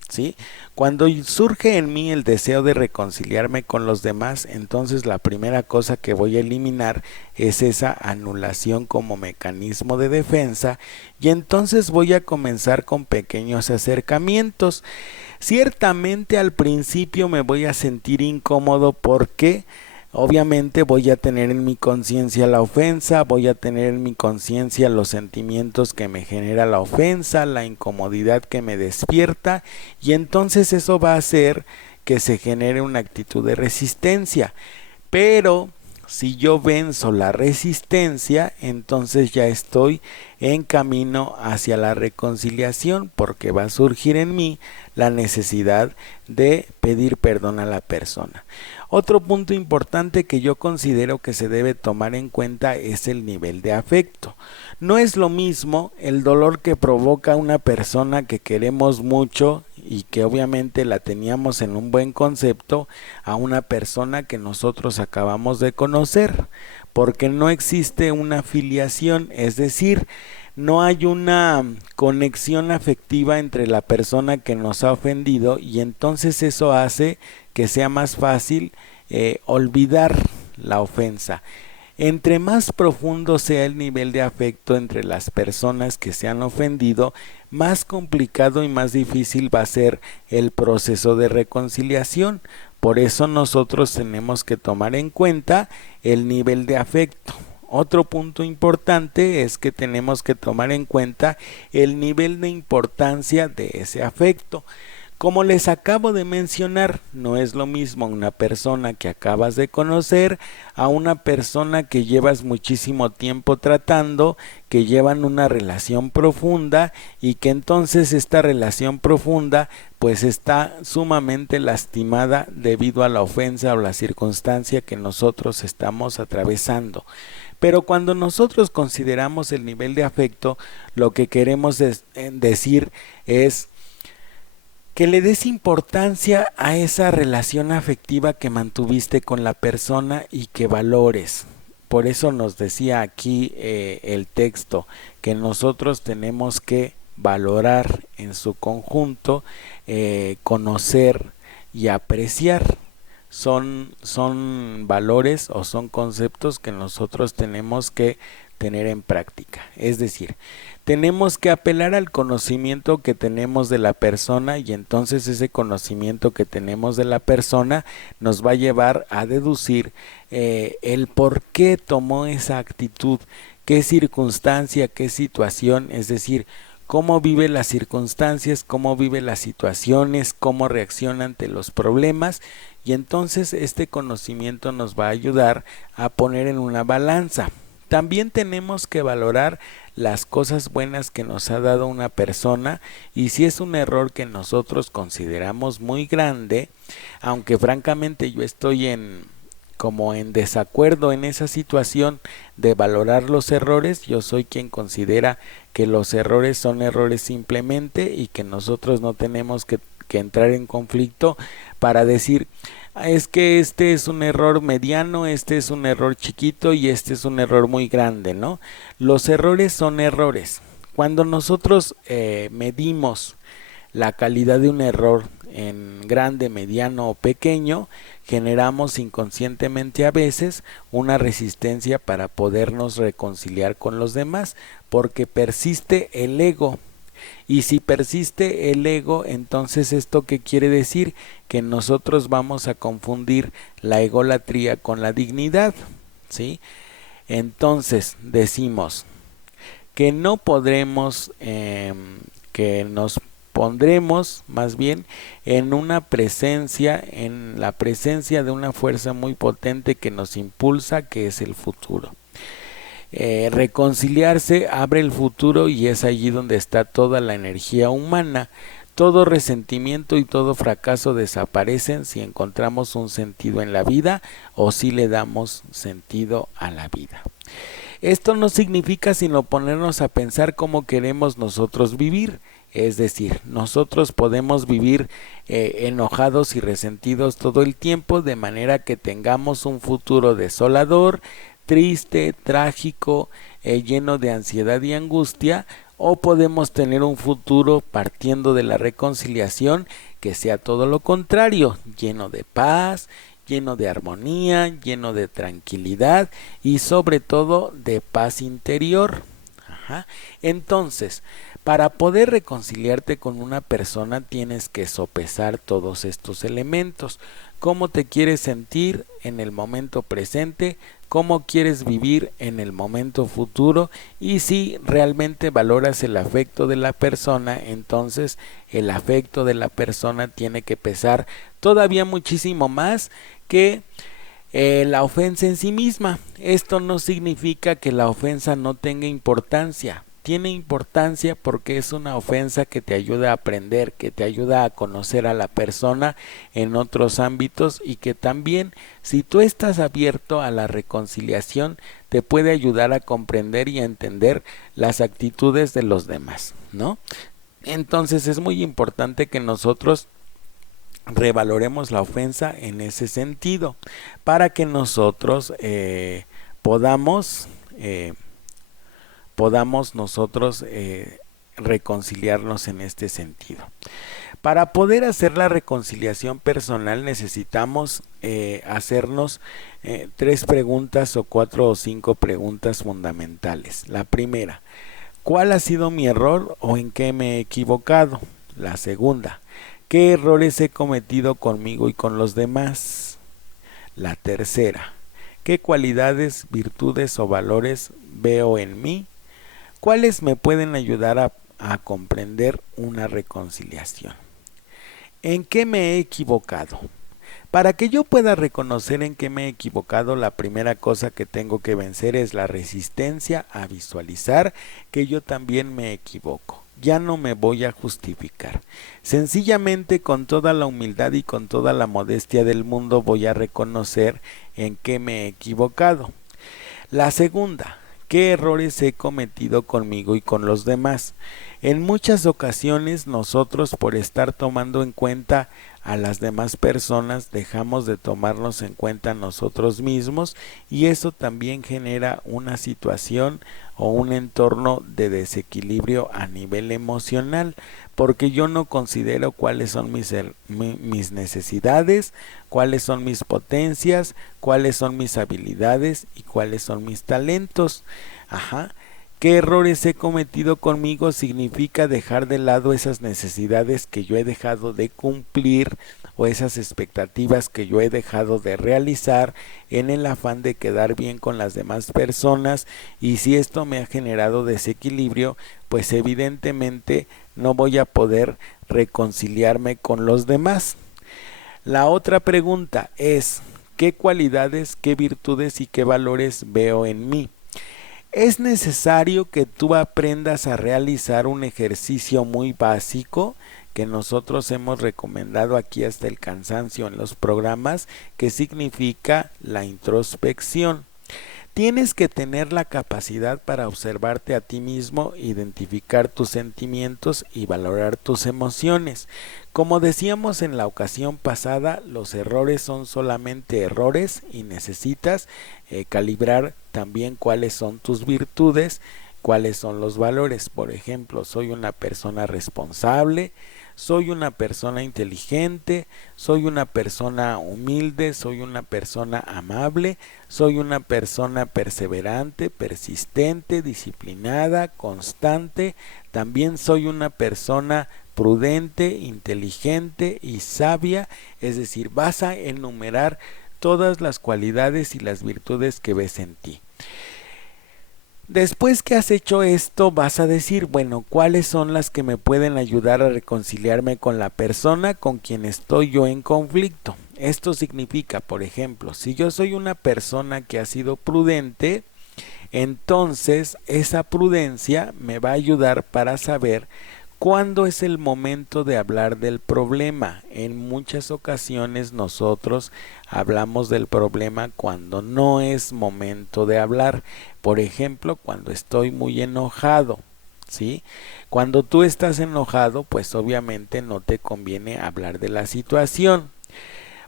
¿sí? Cuando surge en mí el deseo de reconciliarme con los demás, entonces la primera cosa que voy a eliminar es esa anulación como mecanismo de defensa, y entonces voy a comenzar con pequeños acercamientos. Ciertamente al principio me voy a sentir incómodo porque obviamente voy a tener en mi conciencia la ofensa, voy a tener en mi conciencia los sentimientos que me genera la ofensa, la incomodidad que me despierta, y entonces eso va a hacer que se genere una actitud de resistencia. Pero si yo venzo la resistencia, entonces ya estoy en camino hacia la reconciliación, porque va a surgir en mí la necesidad de pedir perdón a la persona. Otro punto importante que yo considero que se debe tomar en cuenta es el nivel de afecto. No es lo mismo el dolor que provoca una persona que queremos mucho y que obviamente la teníamos en un buen concepto, a una persona que nosotros acabamos de conocer, porque no existe una filiación, es decir, no hay una conexión afectiva entre la persona que nos ha ofendido, y entonces eso hace que sea más fácil olvidar la ofensa. Entre más profundo sea el nivel de afecto entre las personas que se han ofendido, más complicado y más difícil va a ser el proceso de reconciliación. Por eso nosotros tenemos que tomar en cuenta el nivel de afecto. Otro punto importante es que tenemos que tomar en cuenta el nivel de importancia de ese afecto. Como les acabo de mencionar, no es lo mismo una persona que acabas de conocer a una persona que llevas muchísimo tiempo tratando, que llevan una relación profunda, y que entonces esta relación profunda pues está sumamente lastimada debido a la ofensa o la circunstancia que nosotros estamos atravesando. Pero cuando nosotros consideramos el nivel de afecto, lo que queremos decir es: Que le des importancia a esa relación afectiva que mantuviste con la persona y que valores. Por eso nos decía aquí el texto, que nosotros tenemos que valorar en su conjunto, conocer y apreciar. Son valores o son conceptos que nosotros tenemos que tener en práctica. Es decir, tenemos que apelar al conocimiento que tenemos de la persona, y entonces ese conocimiento que tenemos de la persona nos va a llevar a deducir el por qué tomó esa actitud, qué circunstancia, qué situación, es decir, cómo vive las circunstancias, cómo vive las situaciones, cómo reacciona ante los problemas, y entonces este conocimiento nos va a ayudar a poner en una balanza. También tenemos que valorar las cosas buenas que nos ha dado una persona, y si es un error que nosotros consideramos muy grande, aunque francamente yo estoy como en desacuerdo en esa situación de valorar los errores, yo soy quien considera que los errores son errores simplemente y que nosotros no tenemos que entrar en conflicto para decir es que este es un error mediano, este es un error chiquito y este es un error muy grande, ¿no? Los errores son errores. Cuando nosotros medimos la calidad de un error en grande, mediano o pequeño, generamos inconscientemente a veces una resistencia para podernos reconciliar con los demás, porque persiste el ego. Y si persiste el ego, entonces ¿esto qué quiere decir? Que nosotros vamos a confundir la egolatría con la dignidad, ¿sí? Entonces decimos que no podremos, que nos pondremos más bien en una presencia, en la presencia de una fuerza muy potente que nos impulsa, que es el futuro. Reconciliarse abre el futuro y es allí donde está toda la energía humana. Todo resentimiento y todo fracaso desaparecen si encontramos un sentido en la vida o si le damos sentido a la vida. Esto no significa sino ponernos a pensar cómo queremos nosotros vivir. Es decir, nosotros podemos vivir enojados y resentidos todo el tiempo, de manera que tengamos un futuro desolador, triste, trágico, lleno de ansiedad y angustia, o podemos tener un futuro partiendo de la reconciliación que sea todo lo contrario, lleno de paz, lleno de armonía, lleno de tranquilidad y sobre todo de paz interior. Entonces, para poder reconciliarte con una persona tienes que sopesar todos estos elementos. ¿Cómo te quieres sentir en el momento presente? ¿Cómo quieres vivir en el momento futuro? Y si realmente valoras el afecto de la persona, entonces el afecto de la persona tiene que pesar todavía muchísimo más que la ofensa en sí misma. Esto no significa que la ofensa no tenga importancia. Tiene importancia porque es una ofensa que te ayuda a aprender, que te ayuda a conocer a la persona en otros ámbitos, y que también, si tú estás abierto a la reconciliación, te puede ayudar a comprender y a entender las actitudes de los demás, ¿no? Entonces es muy importante que nosotros revaloremos la ofensa en ese sentido, para que nosotros podamos nosotros reconciliarnos en este sentido. Para poder hacer la reconciliación personal necesitamos hacernos 3 preguntas o 4 o 5 preguntas fundamentales. La primera, ¿cuál ha sido mi error o en qué me he equivocado? La segunda, ¿qué errores he cometido conmigo y con los demás? La tercera, ¿qué cualidades, virtudes o valores veo en mí? ¿Cuáles me pueden ayudar a comprender una reconciliación? ¿En qué me he equivocado? Para que yo pueda reconocer en qué me he equivocado, la primera cosa que tengo que vencer es la resistencia a visualizar que yo también me equivoco. Ya no me voy a justificar. Sencillamente, con toda la humildad y con toda la modestia del mundo, voy a reconocer en qué me he equivocado. La segunda, ¿Qué errores he cometido conmigo y con los demás? En muchas ocasiones nosotros, por estar tomando en cuenta a las demás personas, dejamos de tomarnos en cuenta nosotros mismos, y eso también genera una situación o un entorno de desequilibrio a nivel emocional, porque yo no considero cuáles son mis necesidades, cuáles son mis potencias, cuáles son mis habilidades y cuáles son mis talentos. ¿Qué errores he cometido conmigo? Significa dejar de lado esas necesidades que yo he dejado de cumplir, o esas expectativas que yo he dejado de realizar en el afán de quedar bien con las demás personas, y si esto me ha generado desequilibrio, pues evidentemente no voy a poder reconciliarme con los demás. La otra pregunta es: ¿qué cualidades, qué virtudes y qué valores veo en mí? Es necesario que tú aprendas a realizar un ejercicio muy básico que nosotros hemos recomendado aquí hasta el cansancio en los programas, que significa la introspección. Tienes que tener la capacidad para observarte a ti mismo, identificar tus sentimientos y valorar tus emociones. Como decíamos en la ocasión pasada, los errores son solamente errores, y necesitas calibrar también cuáles son tus virtudes, cuáles son los valores. Por ejemplo, soy una persona responsable, soy una persona inteligente, soy una persona humilde, soy una persona amable, soy una persona perseverante, persistente, disciplinada, constante. También soy una persona prudente, inteligente y sabia. Es decir, vas a enumerar todas las cualidades y las virtudes que ves en ti. Después que has hecho esto, vas a decir, bueno, ¿cuáles son las que me pueden ayudar a reconciliarme con la persona con quien estoy yo en conflicto? Esto significa, por ejemplo, si yo soy una persona que ha sido prudente, entonces esa prudencia me va a ayudar para saber ¿cuándo es el momento de hablar del problema? En muchas ocasiones nosotros hablamos del problema cuando no es momento de hablar. Por ejemplo, cuando estoy muy enojado, ¿sí? Cuando tú estás enojado, pues obviamente no te conviene hablar de la situación.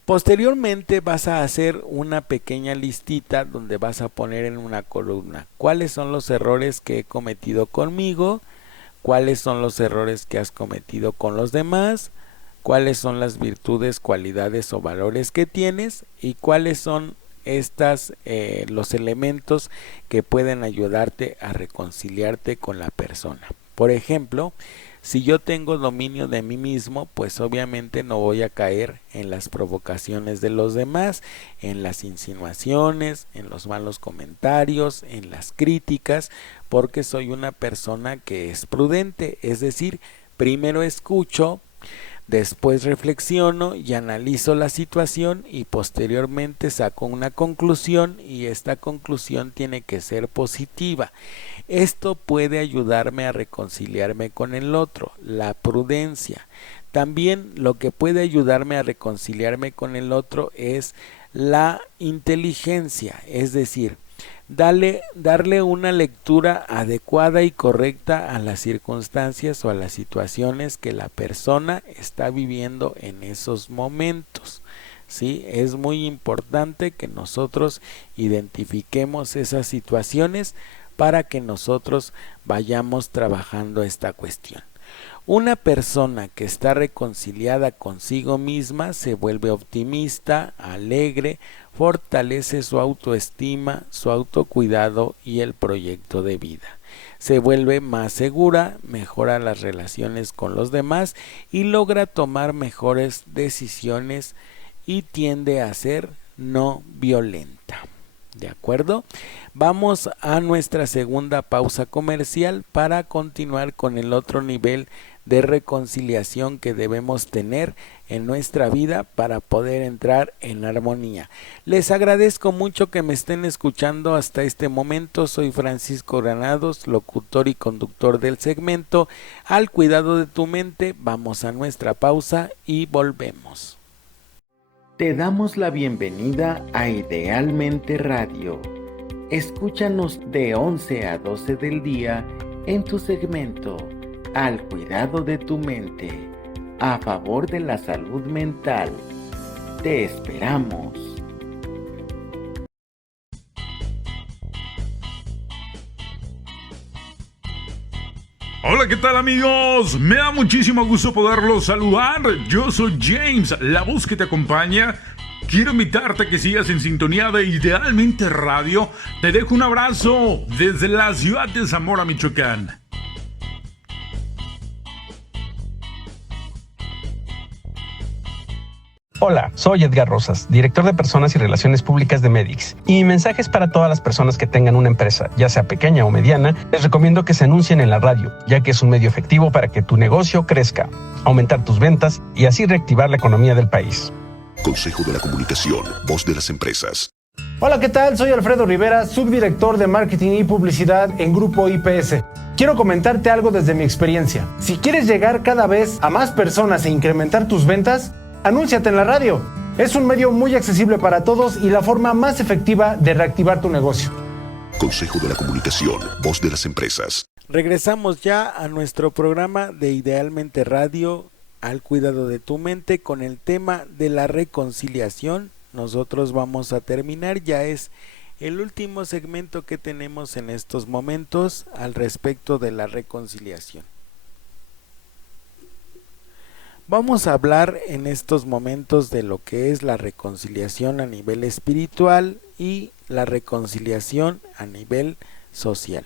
Posteriormente vas a hacer una pequeña listita donde vas a poner en una columna cuáles son los errores que he cometido conmigo, cuáles son los errores que has cometido con los demás, cuáles son las virtudes, cualidades o valores que tienes, y cuáles son los elementos que pueden ayudarte a reconciliarte con la persona. Por ejemplo, si yo tengo dominio de mí mismo, pues obviamente no voy a caer en las provocaciones de los demás, en las insinuaciones, en los malos comentarios, en las críticas, porque soy una persona que es prudente. Es decir, primero escucho, después reflexiono y analizo la situación, y posteriormente saco una conclusión, y esta conclusión tiene que ser positiva. Esto puede ayudarme a reconciliarme con el otro, la prudencia. También lo que puede ayudarme a reconciliarme con el otro es la inteligencia, es decir, darle una lectura adecuada y correcta a las circunstancias o a las situaciones que la persona está viviendo en esos momentos. ¿Sí? Es muy importante que nosotros identifiquemos esas situaciones para que nosotros vayamos trabajando esta cuestión. Una persona que está reconciliada consigo misma se vuelve optimista, alegre, fortalece su autoestima, su autocuidado y el proyecto de vida. Se vuelve más segura, mejora las relaciones con los demás y logra tomar mejores decisiones, y tiende a ser no violenta. ¿De acuerdo? Vamos a nuestra segunda pausa comercial para continuar con el otro nivel de reconciliación que debemos tener en nuestra vida para poder entrar en armonía. Les agradezco mucho que me estén escuchando hasta este momento. Soy Francisco Granados, locutor y conductor del segmento Al Cuidado de tu Mente. Vamos a nuestra pausa y volvemos. Te damos la bienvenida a Idealmente Radio. Escúchanos de 11 a 12 del día en tu segmento Al cuidado de tu mente, a favor de la salud mental. Te esperamos. Hola, ¿qué tal, amigos? Me da muchísimo gusto poderlos saludar. Yo soy James, la voz que te acompaña. Quiero invitarte a que sigas en sintonía de Idealmente Radio. Te dejo un abrazo desde la ciudad de Zamora, Michoacán. Hola, soy Edgar Rosas, director de Personas y Relaciones Públicas de Medix. Y mi mensaje es para todas las personas que tengan una empresa, ya sea pequeña o mediana. Les recomiendo que se anuncien en la radio, ya que es un medio efectivo para que tu negocio crezca, aumentar tus ventas y así reactivar la economía del país. Consejo de la Comunicación, voz de las empresas. Hola, ¿qué tal? Soy Alfredo Rivera, subdirector de Marketing y Publicidad en Grupo IPS. Quiero comentarte algo desde mi experiencia. Si quieres llegar cada vez a más personas e incrementar tus ventas, anúnciate en la radio. Es un medio muy accesible para todos y la forma más efectiva de reactivar tu negocio. Consejo de la Comunicación, voz de las empresas. Regresamos ya a nuestro programa de Idealmente Radio, Al cuidado de tu mente, con el tema de la reconciliación. Nosotros vamos a terminar, ya es el último segmento que tenemos en estos momentos al respecto de la reconciliación. Vamos a hablar en estos momentos de lo que es la reconciliación a nivel espiritual y la reconciliación a nivel social.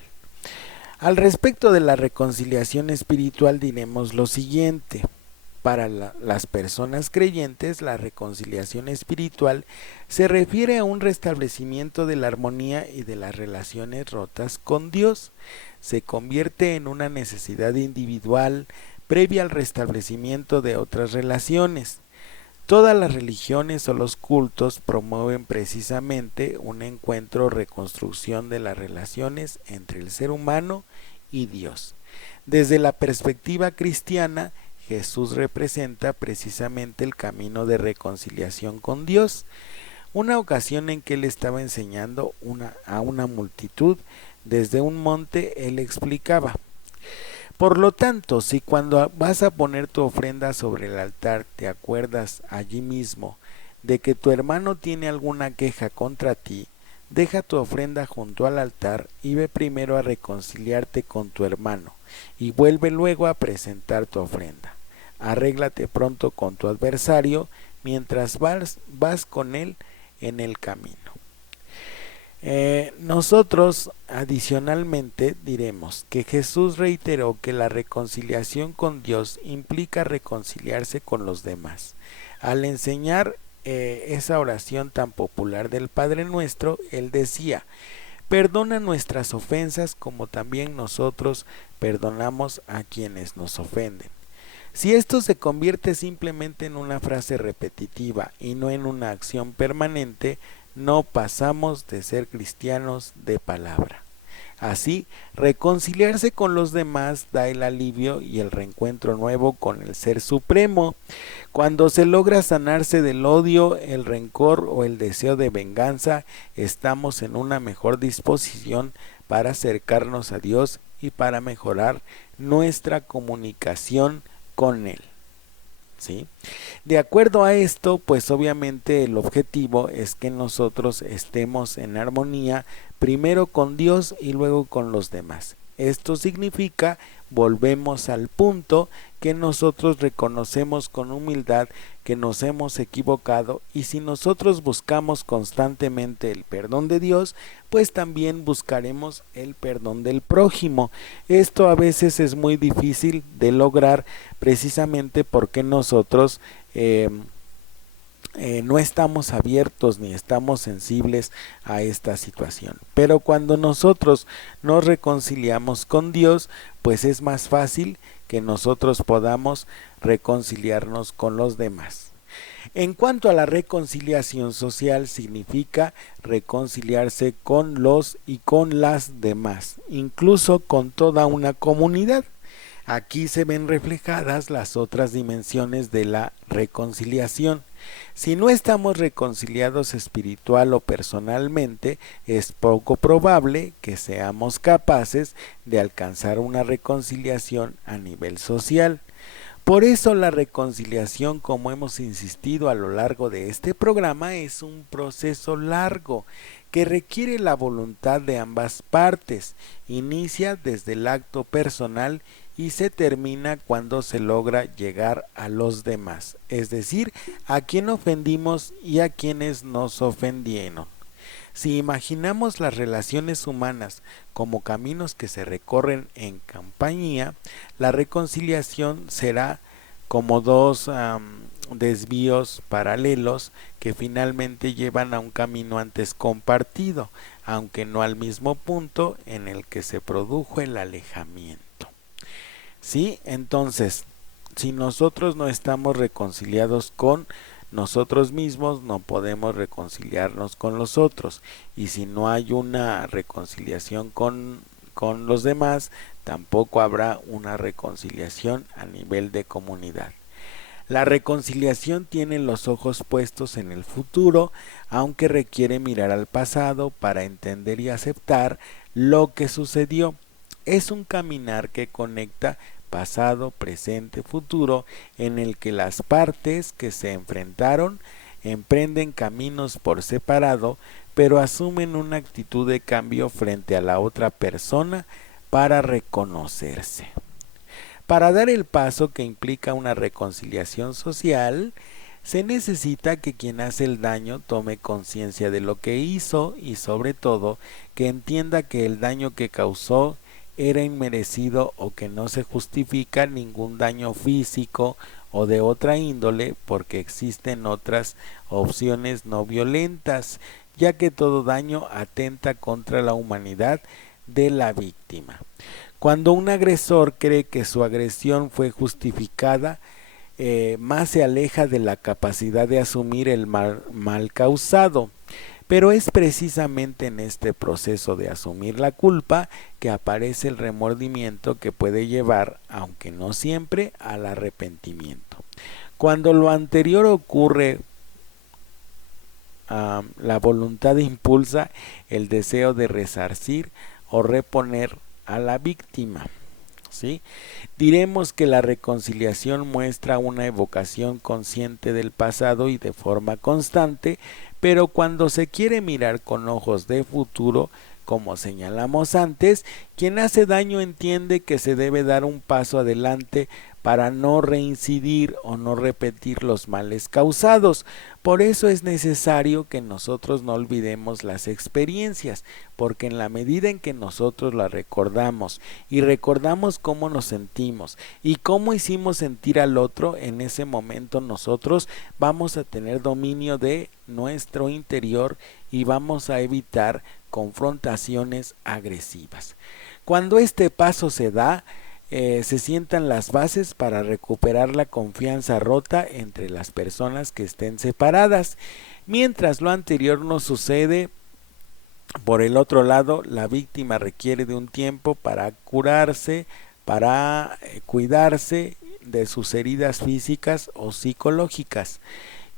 Al respecto de la reconciliación espiritual diremos lo siguiente. Para las personas creyentes, la reconciliación espiritual se refiere a un restablecimiento de la armonía y de las relaciones rotas con Dios. Se convierte en una necesidad individual previa al restablecimiento de otras relaciones. Todas las religiones o los cultos promueven precisamente un encuentro o reconstrucción de las relaciones entre el ser humano y Dios. Desde la perspectiva cristiana, Jesús representa precisamente el camino de reconciliación con Dios. Una ocasión en que él estaba enseñando a una multitud desde un monte, él explicaba: por lo tanto, si cuando vas a poner tu ofrenda sobre el altar te acuerdas allí mismo de que tu hermano tiene alguna queja contra ti, deja tu ofrenda junto al altar y ve primero a reconciliarte con tu hermano, y vuelve luego a presentar tu ofrenda. Arréglate pronto con tu adversario mientras vas con él en el camino. Nosotros adicionalmente diremos que Jesús reiteró que la reconciliación con Dios implica reconciliarse con los demás. Al enseñar esa oración tan popular del Padre Nuestro, él decía: perdona nuestras ofensas como también nosotros perdonamos a quienes nos ofenden. Si esto se convierte simplemente en una frase repetitiva y no en una acción permanente, no pasamos de ser cristianos de palabra. Así, reconciliarse con los demás da el alivio y el reencuentro nuevo con el Ser Supremo. Cuando se logra sanarse del odio, el rencor o el deseo de venganza, estamos en una mejor disposición para acercarnos a Dios y para mejorar nuestra comunicación con Él. ¿Sí? De acuerdo a esto, pues obviamente el objetivo es que nosotros estemos en armonía primero con Dios y luego con los demás. Esto significa, volvemos al punto, que nosotros reconocemos con humildad que nos hemos equivocado, y si nosotros buscamos constantemente el perdón de Dios, pues también buscaremos el perdón del prójimo. Esto a veces es muy difícil de lograr precisamente porque nosotros no estamos abiertos ni estamos sensibles a esta situación. Pero cuando nosotros nos reconciliamos con Dios, pues es más fácil que nosotros podamos reconciliarnos con los demás. En cuanto a la reconciliación social, significa reconciliarse con los y con las demás, incluso con toda una comunidad. Aquí se ven reflejadas las otras dimensiones de la reconciliación. Si no estamos reconciliados espiritual o personalmente, es poco probable que seamos capaces de alcanzar una reconciliación a nivel social. Por eso la reconciliación, como hemos insistido a lo largo de este programa, es un proceso largo que requiere la voluntad de ambas partes. Inicia desde el acto personal y se termina cuando se logra llegar a los demás, es decir, a quien ofendimos y a quienes nos ofendieron. Si imaginamos las relaciones humanas como caminos que se recorren en compañía, la reconciliación será como dos desvíos paralelos que finalmente llevan a un camino antes compartido, aunque no al mismo punto en el que se produjo el alejamiento. ¿Sí? Entonces, si nosotros no estamos reconciliados con nosotros mismos, no podemos reconciliarnos con los otros, y si no hay una reconciliación con los demás, tampoco habrá una reconciliación a nivel de comunidad. La reconciliación tiene los ojos puestos en el futuro, aunque requiere mirar al pasado para entender y aceptar lo que sucedió. Es un caminar que conecta pasado, presente, futuro, en el que las partes que se enfrentaron emprenden caminos por separado, pero asumen una actitud de cambio frente a la otra persona para reconocerse. Para dar el paso que implica una reconciliación social, se necesita que quien hace el daño tome conciencia de lo que hizo y sobre todo que entienda que el daño que causó era inmerecido o que no se justifica ningún daño físico o de otra índole porque existen otras opciones no violentas, ya que todo daño atenta contra la humanidad de la víctima. Cuando un agresor cree que su agresión fue justificada, más se aleja de la capacidad de asumir el mal causado. Pero es precisamente en este proceso de asumir la culpa que aparece el remordimiento que puede llevar, aunque no siempre, al arrepentimiento. Cuando lo anterior ocurre, la voluntad impulsa el deseo de resarcir o reponer a la víctima. ¿Sí? Diremos que la reconciliación muestra una evocación consciente del pasado y de forma constante, pero cuando se quiere mirar con ojos de futuro, como señalamos antes, quien hace daño entiende que se debe dar un paso adelante para no reincidir o no repetir los males causados. Por eso es necesario que nosotros no olvidemos las experiencias, porque en la medida en que nosotros las recordamos y recordamos cómo nos sentimos y cómo hicimos sentir al otro, en ese momento nosotros vamos a tener dominio de nuestro interior y vamos a evitar confrontaciones agresivas. Cuando este paso se da, se sientan las bases para recuperar la confianza rota entre las personas que estén separadas. Mientras lo anterior no sucede, por el otro lado, la víctima requiere de un tiempo para curarse, para cuidarse de sus heridas físicas o psicológicas.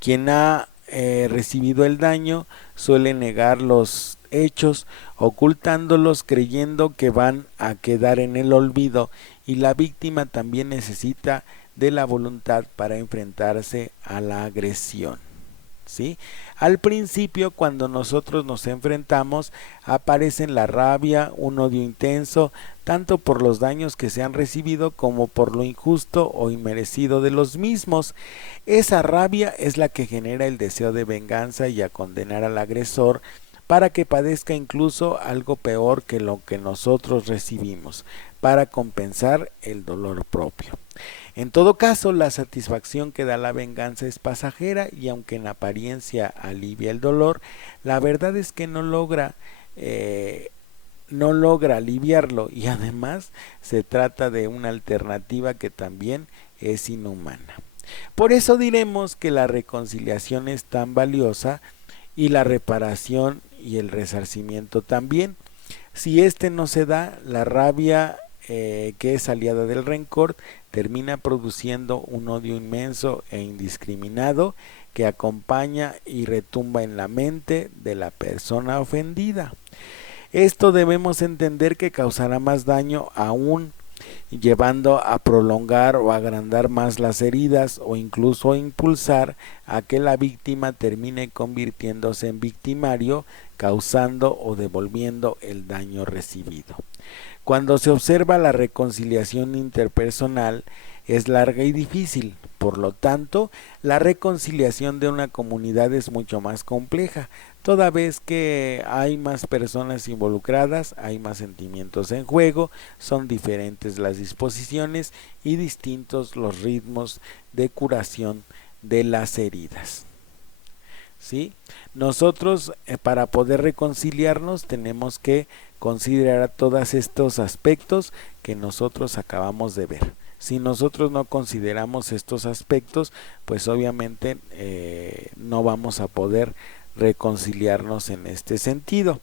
Quien ha recibido el daño suele negar los hechos, ocultándolos creyendo que van a quedar en el olvido, y la víctima también necesita de la voluntad para enfrentarse a la agresión. ¿Sí? Al principio, cuando nosotros nos enfrentamos, aparecen la rabia, un odio intenso, tanto por los daños que se han recibido como por lo injusto o inmerecido de los mismos. Esa rabia es la que genera el deseo de venganza y a condenar al agresor para que padezca incluso algo peor que lo que nosotros recibimos, para compensar el dolor propio. En todo caso, la satisfacción que da la venganza es pasajera y aunque en apariencia alivia el dolor, la verdad es que no logra aliviarlo, y además se trata de una alternativa que también es inhumana. Por eso diremos que la reconciliación es tan valiosa y la reparación y el resarcimiento también. Si este no se da, la rabia que es aliada del rencor, termina produciendo un odio inmenso e indiscriminado que acompaña y retumba en la mente de la persona ofendida. Esto debemos entender que causará más daño aún, llevando a prolongar o agrandar más las heridas o incluso a impulsar a que la víctima termine convirtiéndose en victimario, causando o devolviendo el daño recibido. Cuando se observa la reconciliación interpersonal es larga y difícil, por lo tanto, la reconciliación de una comunidad es mucho más compleja, toda vez que hay más personas involucradas, hay más sentimientos en juego, son diferentes las disposiciones y distintos los ritmos de curación de las heridas. ¿Sí? Nosotros para poder reconciliarnos tenemos que considerar todos estos aspectos que nosotros acabamos de ver. Si nosotros no consideramos estos aspectos, pues obviamente no vamos a poder reconciliarnos en este sentido.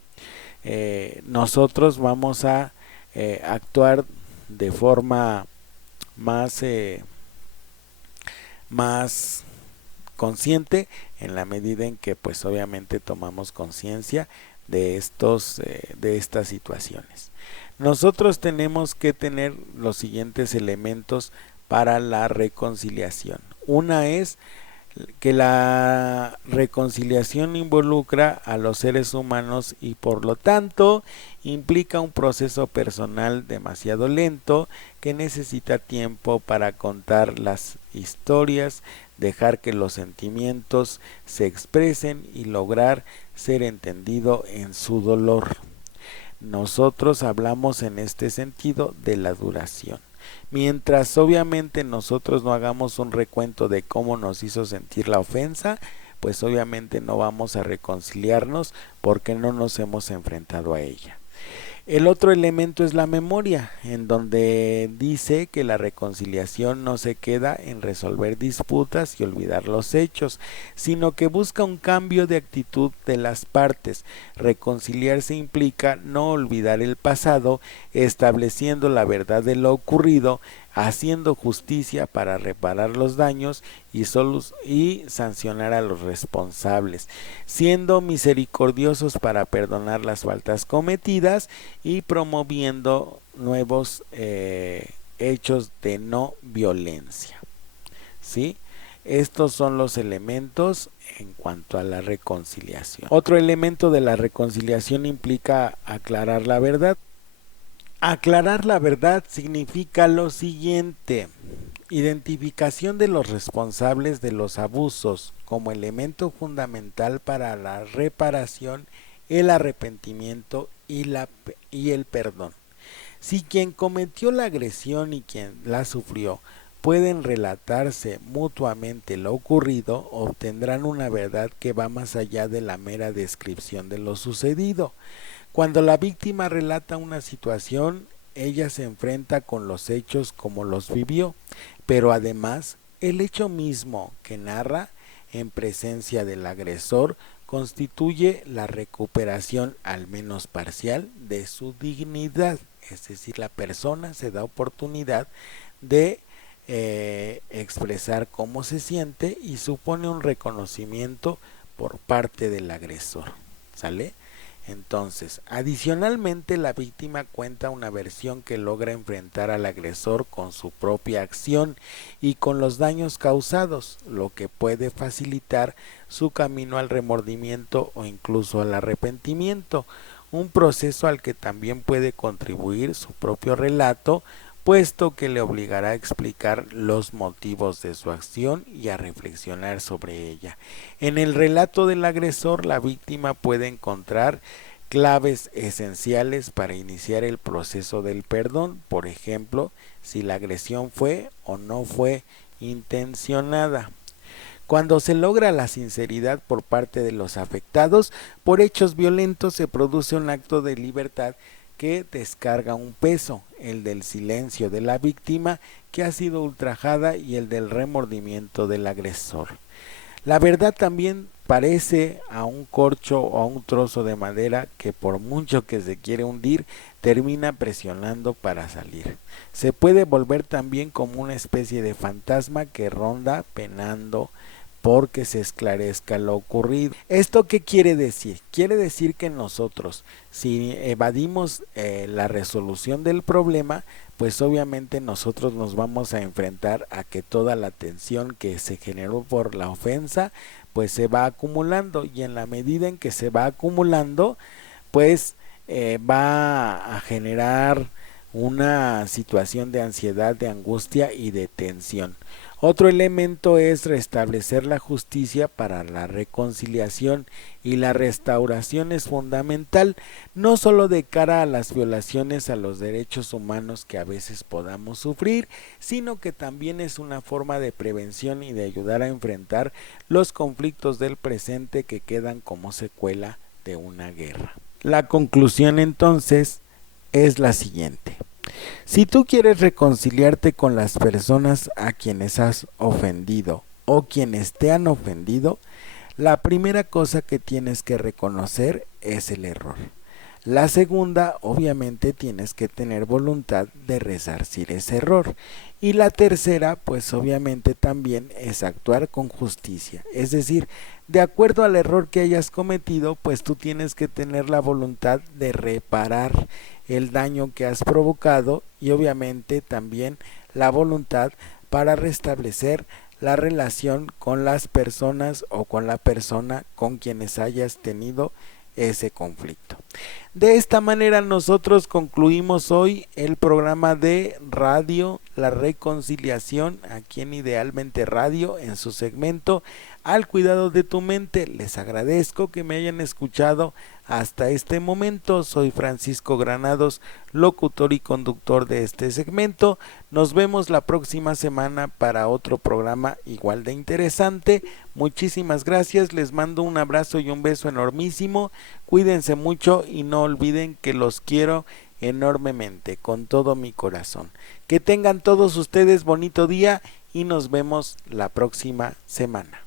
Nosotros vamos a actuar de forma más consciente en la medida en que pues obviamente tomamos conciencia de estas situaciones. Nosotros tenemos que tener los siguientes elementos para la reconciliación. Una es que la reconciliación involucra a los seres humanos y por lo tanto implica un proceso personal demasiado lento que necesita tiempo para contar las historias, dejar que los sentimientos se expresen y lograr ser entendido en su dolor. Nosotros hablamos en este sentido de la duración. Mientras obviamente nosotros no hagamos un recuento de cómo nos hizo sentir la ofensa, pues obviamente no vamos a reconciliarnos porque no nos hemos enfrentado a ella. El otro elemento es la memoria, en donde dice que la reconciliación no se queda en resolver disputas y olvidar los hechos, sino que busca un cambio de actitud de las partes. Reconciliarse implica no olvidar el pasado, estableciendo la verdad de lo ocurrido, haciendo justicia para reparar los daños y sancionar a los responsables, siendo misericordiosos para perdonar las faltas cometidas y promoviendo nuevos hechos de no violencia. ¿Sí? Estos son los elementos en cuanto a la reconciliación. Otro elemento de la reconciliación implica aclarar la verdad. Aclarar la verdad significa lo siguiente: identificación de los responsables de los abusos como elemento fundamental para la reparación, el arrepentimiento y el perdón. Si quien cometió la agresión y quien la sufrió pueden relatarse mutuamente lo ocurrido, obtendrán una verdad que va más allá de la mera descripción de lo sucedido. Cuando la víctima relata una situación, ella se enfrenta con los hechos como los vivió, pero además el hecho mismo que narra en presencia del agresor constituye la recuperación, al menos parcial, de su dignidad. Es decir, la persona se da oportunidad de expresar cómo se siente y supone un reconocimiento por parte del agresor. ¿Sale? Entonces, adicionalmente la víctima cuenta una versión que logra enfrentar al agresor con su propia acción y con los daños causados, lo que puede facilitar su camino al remordimiento o incluso al arrepentimiento, un proceso al que también puede contribuir su propio relato, puesto que le obligará a explicar los motivos de su acción y a reflexionar sobre ella. En el relato del agresor, la víctima puede encontrar claves esenciales para iniciar el proceso del perdón, por ejemplo, si la agresión fue o no fue intencionada. Cuando se logra la sinceridad por parte de los afectados por hechos violentos, se produce un acto de libertad que descarga un peso, el del silencio de la víctima que ha sido ultrajada y el del remordimiento del agresor. La verdad también parece a un corcho o a un trozo de madera que por mucho que se quiere hundir, termina presionando para salir. Se puede volver también como una especie de fantasma que ronda penando porque se esclarezca lo ocurrido. ¿Esto qué quiere decir? Quiere decir que nosotros, si evadimos la resolución del problema, pues obviamente nosotros nos vamos a enfrentar a que toda la tensión que se generó por la ofensa, pues se va acumulando, y en la medida en que se va acumulando, pues va a generar una situación de ansiedad, de angustia y de tensión. Otro elemento es restablecer la justicia para la reconciliación, y la restauración es fundamental, no solo de cara a las violaciones a los derechos humanos que a veces podamos sufrir, sino que también es una forma de prevención y de ayudar a enfrentar los conflictos del presente que quedan como secuela de una guerra. La conclusión entonces es la siguiente. Si tú quieres reconciliarte con las personas a quienes has ofendido o quienes te han ofendido, la primera cosa que tienes que reconocer es el error. La segunda, obviamente, tienes que tener voluntad de resarcir ese error. Y la tercera, pues obviamente también es actuar con justicia. Es decir, de acuerdo al error que hayas cometido, pues tú tienes que tener la voluntad de reparar el daño que has provocado, y obviamente también la voluntad para restablecer la relación con las personas o con la persona con quienes hayas tenido ese conflicto. De esta manera nosotros concluimos hoy el programa de radio La Reconciliación aquí en Idealmente Radio, en su segmento Al Cuidado de tu Mente. Les agradezco que me hayan escuchado hasta este momento. Soy Francisco Granados, locutor y conductor de este segmento. Nos vemos la próxima semana para otro programa igual de interesante. Muchísimas gracias, les mando un abrazo y un beso enormísimo. Cuídense mucho y no olviden que los quiero enormemente, con todo mi corazón. Que tengan todos ustedes bonito día y nos vemos la próxima semana.